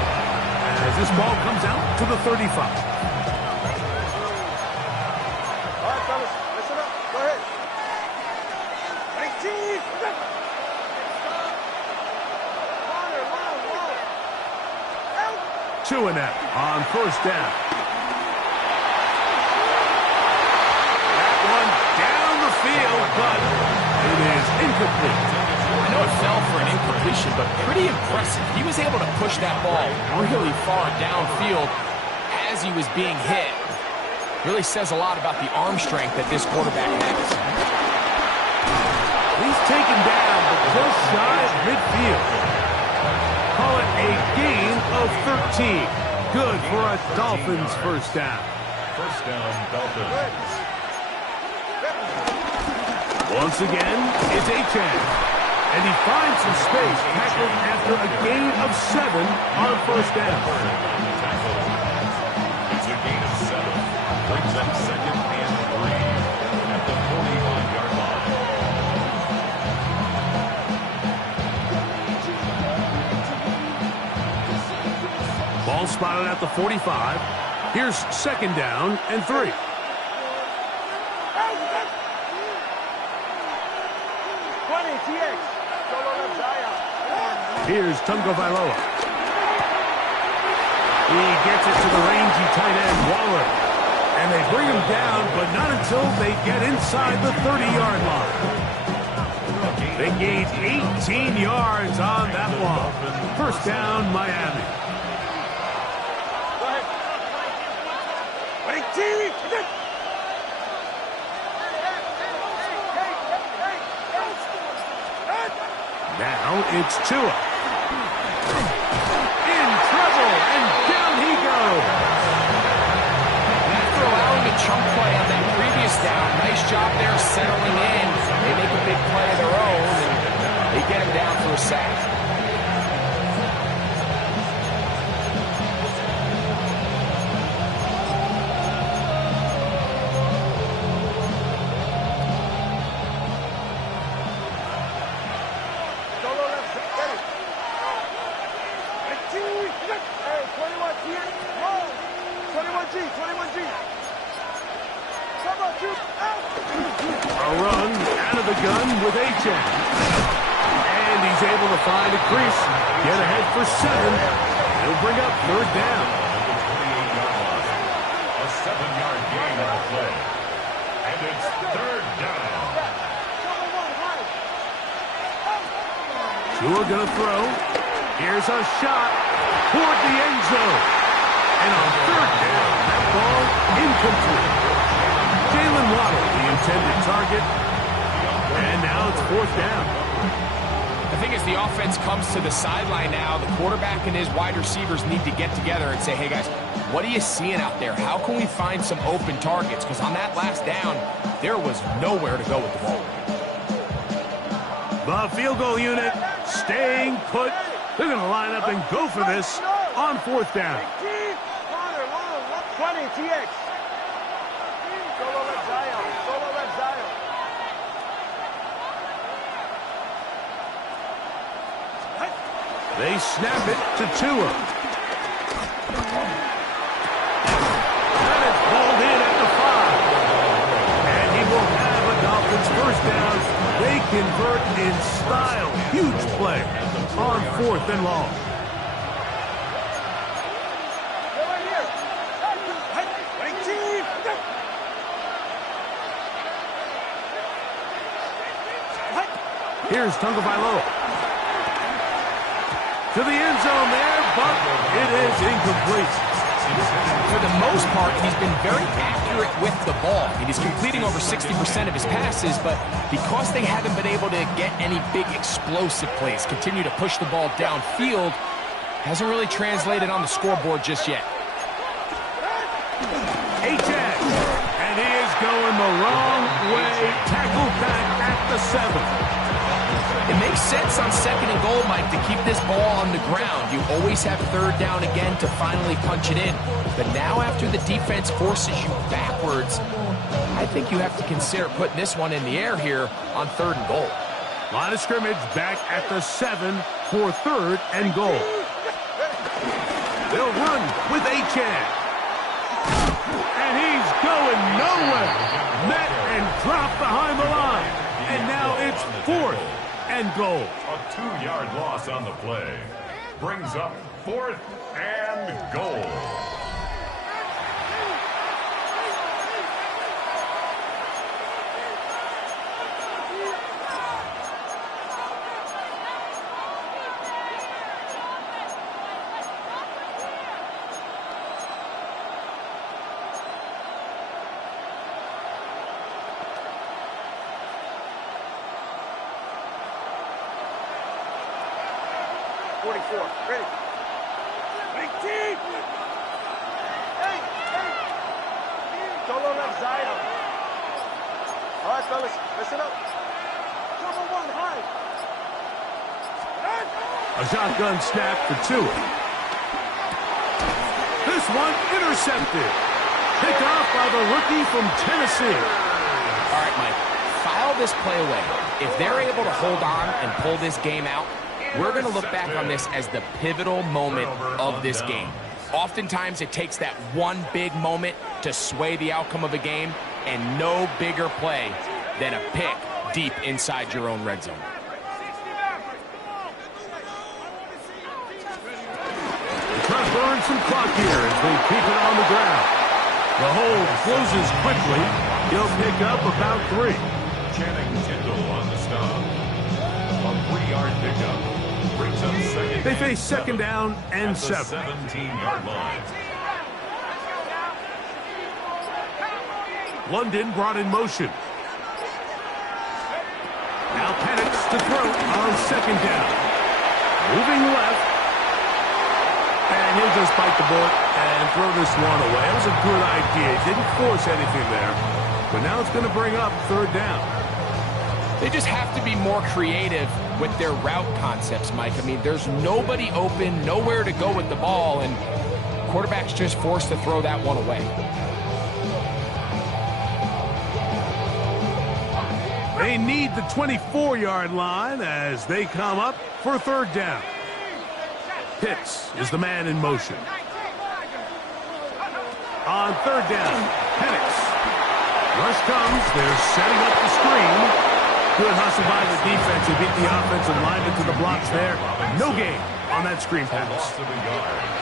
as this ball comes out to the 35. All right, fellas, listen up. Go ahead. 19. Corner, long. Out. 2 and out on first down. That one down the field, but it is incomplete. I know it fell for an incompletion, but pretty impressive. He was able to push that ball really far downfield as he was being hit. Really says a lot about the arm strength that this quarterback has. He's taken down, but just shy of midfield. Call it a gain of 13. Good for a Dolphins first down. First down, Dolphins. Once again, it's Achane. And he finds some space, tackled after a gain of 7 on first down. It's a gain of 7. Brings up second and 3 at the 41-yard line. Ball spotted at the 45. Here's second down and 3. Here's Tunga Vailoa. He gets it to the rangy tight end, Waller. And they bring him down, but not until they get inside the 30-yard line. They gained 18 yards on that one. First down, Miami. Now it's Tua. In trouble, and down he goes. After allowing a chunk play on that previous down, nice job there settling in. They make a big play of their own, and they get him down for a sack. A run out of the gun with Achane. And he's able to find a crease. Get ahead for 7. He'll bring up third down. A 7-yard gain on the play. And it's third down. Tua gonna throw. Here's a shot toward the end zone. And on third down, that ball incomplete. Jalen Waddle, the intended target. And now it's fourth down. I think as the offense comes to the sideline now, the quarterback and his wide receivers need to get together and say, hey guys, what are you seeing out there? How can we find some open targets? Because on that last down, there was nowhere to go with the ball. The field goal unit staying put. They're going to line up and go for this on fourth down. 20, TX. Solo left Zion. Solo left Zion. They snap it to Tua. And it's balled in at the 5. And he will have a Dolphins first down They convert in style. Huge play on 4th and long. Here's Tagovailoa. To the end zone there, but it is incomplete. For the most part, he's been very accurate with the ball. He's completing over 60% of his passes, but because they haven't been able to get any big explosive plays, continue to push the ball downfield, hasn't really translated on the scoreboard just yet. H-Ed, and he is going the wrong way. Tackled back at the 7. It makes sense on 2nd and goal, Mike, to keep this ball on the ground. You always have 3rd down again to finally punch it in. But now after the defense forces you backwards, I think you have to consider putting this one in the air here on 3rd and goal. Line of scrimmage back at the 7 for 3rd and goal. They'll run with H-Ed. And he's going nowhere. Met and dropped behind the line. And now it's 4th and goal. A 2-yard loss on the play. Brings up 4th and goal. Ready. 18! Hey! Solo left side. All right, fellas, listen up. Number 1, high. A shotgun snap for 2. This one intercepted. Picked off by the rookie from Tennessee. All right, Mike, file this play away. If they're able to hold on and pull this game out, we're going to look back on this as the pivotal moment of this game. Oftentimes, it takes that one big moment to sway the outcome of a game, and no bigger play than a pick deep inside your own red zone. Trying to burn some clock here as they keep it on the ground. The hold closes quickly. He'll pick up about 3. Channing Tindall on the stop. A 3-yard pickup. They face 2nd down and 7. 17-yard line. London brought in motion. Now Penix to throw on 2nd down. Moving left. And he'll just bite the bullet and throw this one away. It was a good idea. He didn't force anything there. But now it's going to bring up 3rd down. They just have to be more creative with their route concepts, Mike. I mean, there's nobody open, nowhere to go with the ball, and quarterback's just forced to throw that one away. They need the 24-yard line as they come up for 3rd down. Pitts is the man in motion. On 3rd down, Penix. Rush comes. They're setting up the screen. Good hustle by the defense to beat the offensive lineman to the blocks there. No gain on that screen pass.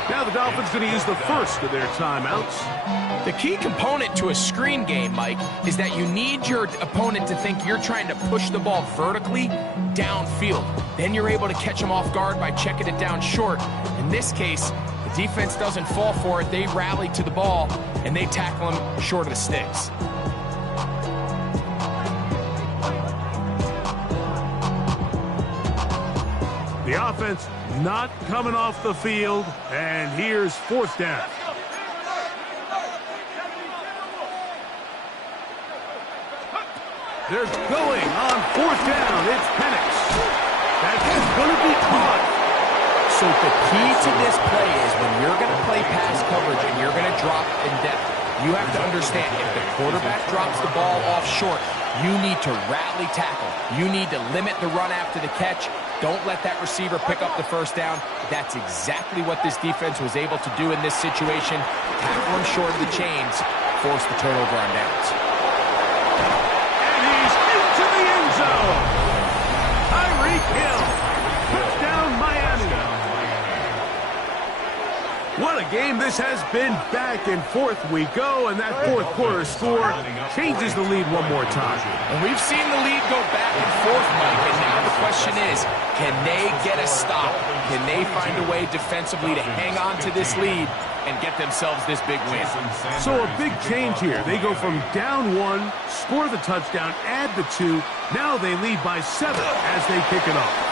Now the Dolphins going to use the first of their timeouts. The key component to a screen game, Mike, is that you need your opponent to think you're trying to push the ball vertically downfield. Then you're able to catch them off guard by checking it down short. In this case, the defense doesn't fall for it. They rally to the ball, and they tackle them short of the sticks. The offense not coming off the field, and here's 4th down. They're going on 4th down. It's Penix. That's going to be caught. So the key to this play is when you're going to play pass coverage and you're going to drop in depth, you have to understand if the quarterback drops the ball off short, you need to rally tackle. You need to limit the run after the catch. Don't let that receiver pick up the 1st down. That's exactly what this defense was able to do in this situation. Tackle him short of the chains, force the turnover on downs. And he's into the end zone. game. This has been back and forth we go, and that fourth quarter score changes the lead one more time. And we've seen the lead go back and forth, Mike, and now the question is, can they get a stop? Can they find a way defensively to hang on to this lead and get themselves this big win? So a big change here. They go from down 1, score the touchdown, add the 2. Now they lead by 7 as they kick it off.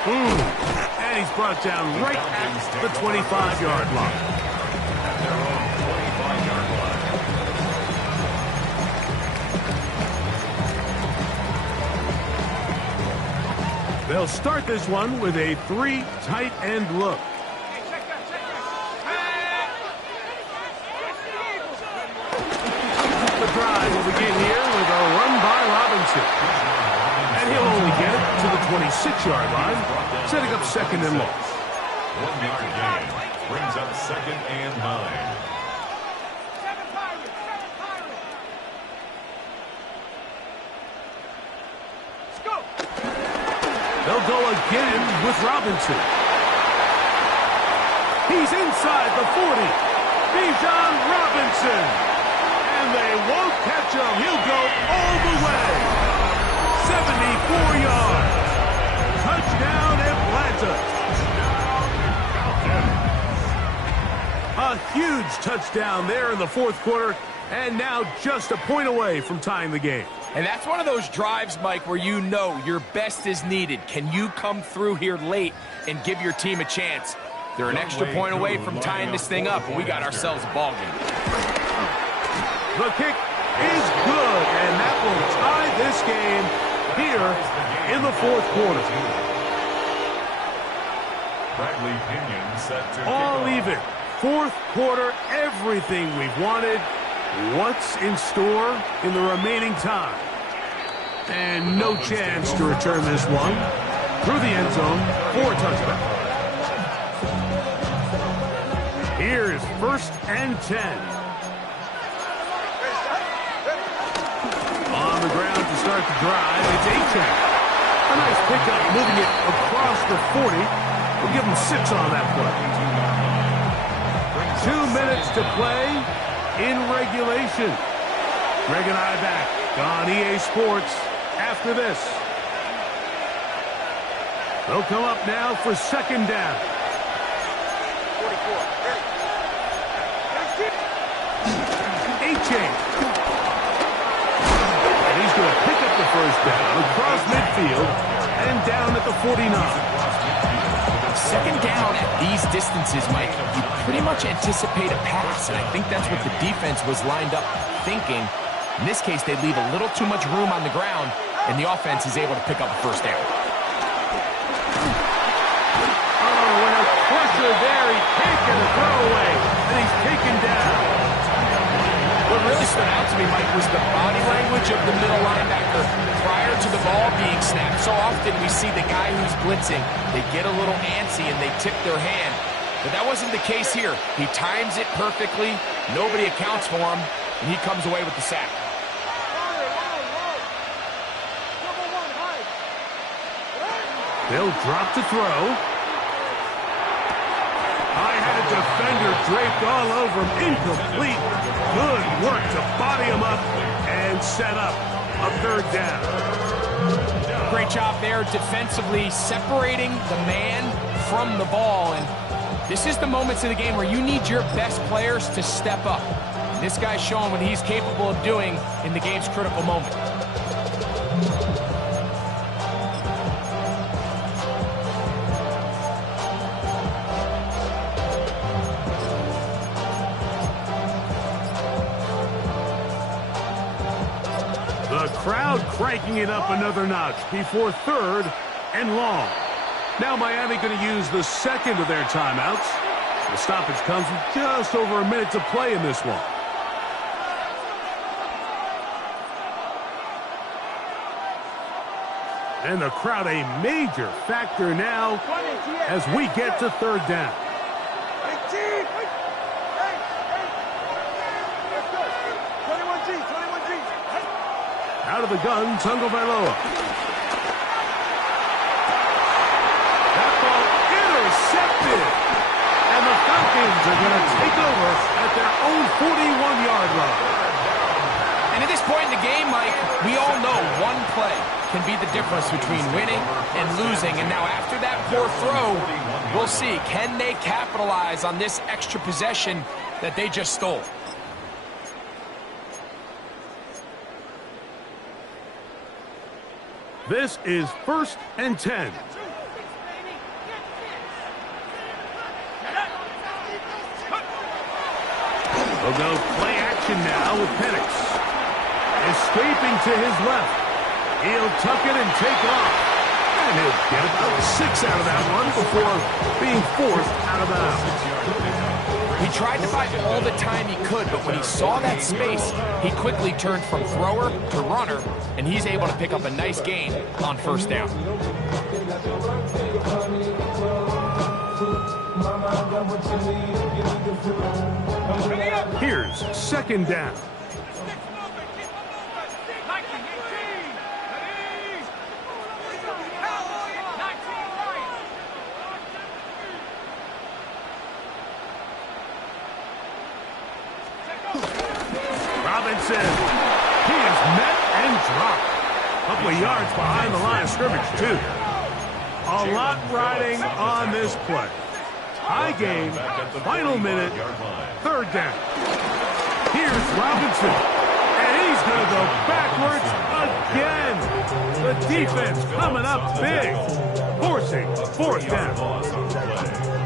And he's brought down right at the 25-yard line. Their own 25-yard line. They'll start this one with a 3 tight end look. The drive will begin here with a run by Robinson. And he'll only get it to the 26-yard line, setting up second and long. 1-yard gain brings up 2nd and 9. They'll go again with Robinson. He's inside the 40. Bijan Robinson. And they won't catch him. He'll go all the way. 74 yards. Touchdown Atlanta. A huge touchdown there in the fourth quarter, and now just a point away from tying the game. And that's one of those drives, Mike, where you know your best is needed. Can you come through here late and give your team a chance? They're an extra point away from tying this thing up, and we got ourselves a ball game. The kick is good, and that will tie this game here in the fourth quarter. Bradley Pinion set to All even. Fourth quarter, everything we've wanted. What's in store in the remaining time? And no chance to return this one through the end zone for a touchdown. Here is 1st and 10. On the ground to start the drive, it's A-Chain. A nice pickup, moving it across the 40. We'll give him 6 on that play. 2 minutes to play in regulation. Greg and I back on EA Sports after this. They'll come up now for 2nd down. 8-chain. And he's going to pick up the 1st down across midfield and down at the 49. 2nd down at these distances, Mike, you pretty much anticipate a pass, and I think that's what the defense was lined up thinking. In this case, they leave a little too much room on the ground, and the offense is able to pick up a 1st down. Oh, and a pressure there. He can't get a throwaway, and he's taken down. What really stood out to me, Mike, was the body language of the middle linebacker prior to the ball being snapped. So often we see the guy who's blitzing, they get a little antsy and they tip their hand. But that wasn't the case here. He times it perfectly. Nobody accounts for him, and he comes away with the sack. They'll drop to throw. I had a defender draped all over him. Incomplete. Good work to body him up and set up a 3rd down. Great job there defensively, separating the man from the ball. And this is the moments of the game where you need your best players to step up. And this guy's showing what he's capable of doing in the game's critical moment. The crowd cranking it up another notch before 3rd and long. Now Miami going to use the 2nd of their timeouts. The stoppage comes with just over a minute to play in this one. And the crowd a major factor now as we get to 3rd down. Out of the gun, Tagovailoa. That ball intercepted. And the Falcons Falcons are going to take over at their own 41-yard line. And at this point in the game, Mike, we all know one play can be the difference between winning and losing. And now after that poor throw, we'll see, can they capitalize on this extra possession that they just stole? This is 1st and 10. We'll go play action now with Penix. Escaping to his left. He'll tuck it and take off. And he'll get about 6 out of that one before being forced out of bounds. He tried to buy all the time he could, but when he saw that space, he quickly turned from thrower to runner, and he's able to pick up a nice gain on 1st down. Here's 2nd down. Robinson, he is met and dropped. A couple of yards behind the line of scrimmage, too. A lot riding on this play. High game, final minute, 3rd down. Here's Robinson, and he's going to go backwards again. The defense coming up big, forcing 4th down.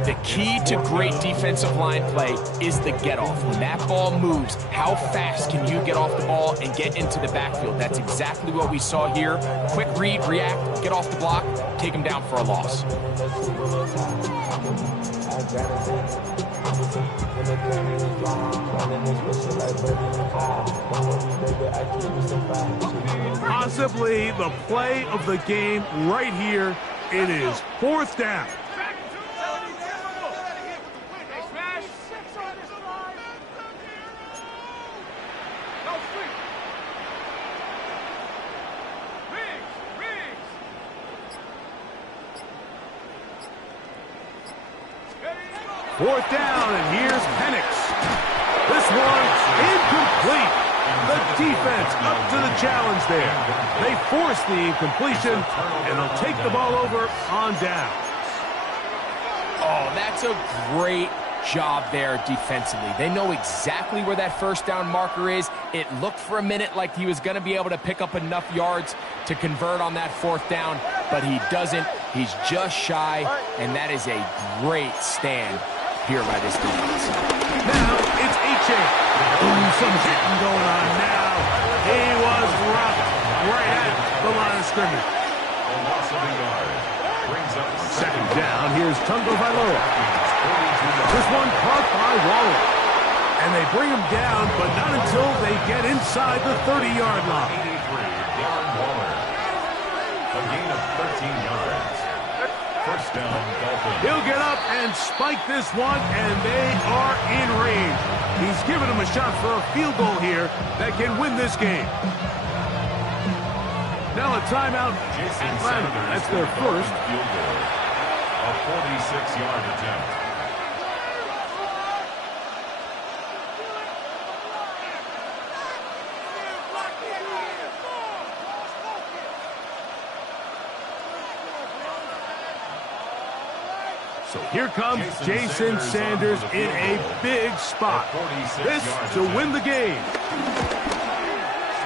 The key to great defensive line play is the get-off. When that ball moves, how fast can you get off the ball and get into the backfield? That's exactly what we saw here. Quick read, react, get off the block, take him down for a loss. Possibly the play of the game right here. It is 4th down. Fourth down, and here's Penix. This one's incomplete. The defense up to the challenge there. They force the incompletion, and they'll take the ball over on down. Oh, that's a great job there defensively. They know exactly where that 1st down marker is. It looked for a minute like he was going to be able to pick up enough yards to convert on that 4th down, but he doesn't. He's just shy, and that is a great stand here by this defense. Now it's H.A. Some hitting going on now. He was rocked right at the line of scrimmage. A loss of a yard. Brings up 2nd down. Here's Tungo Vailoa. This one caught by Waller. And they bring him down, but not until they get inside the 30-yard line. 83, Darren Waller. A gain of 13 yards. 1st down, Dolphins. He'll get up and spike this one, and they are in range. He's given him a shot for a field goal here that can win this game. Now a timeout. Atlanta. That's their first. Field goal. A 46-yard attempt. So here comes Jason Sanders in a big spot. This to win the game.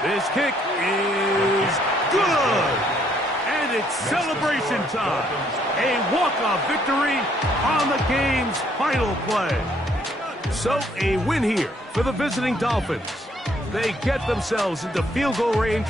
This kick is good. And it's celebration time. A walk-off victory on the game's final play. So a win here for the visiting Dolphins. They get themselves into field goal range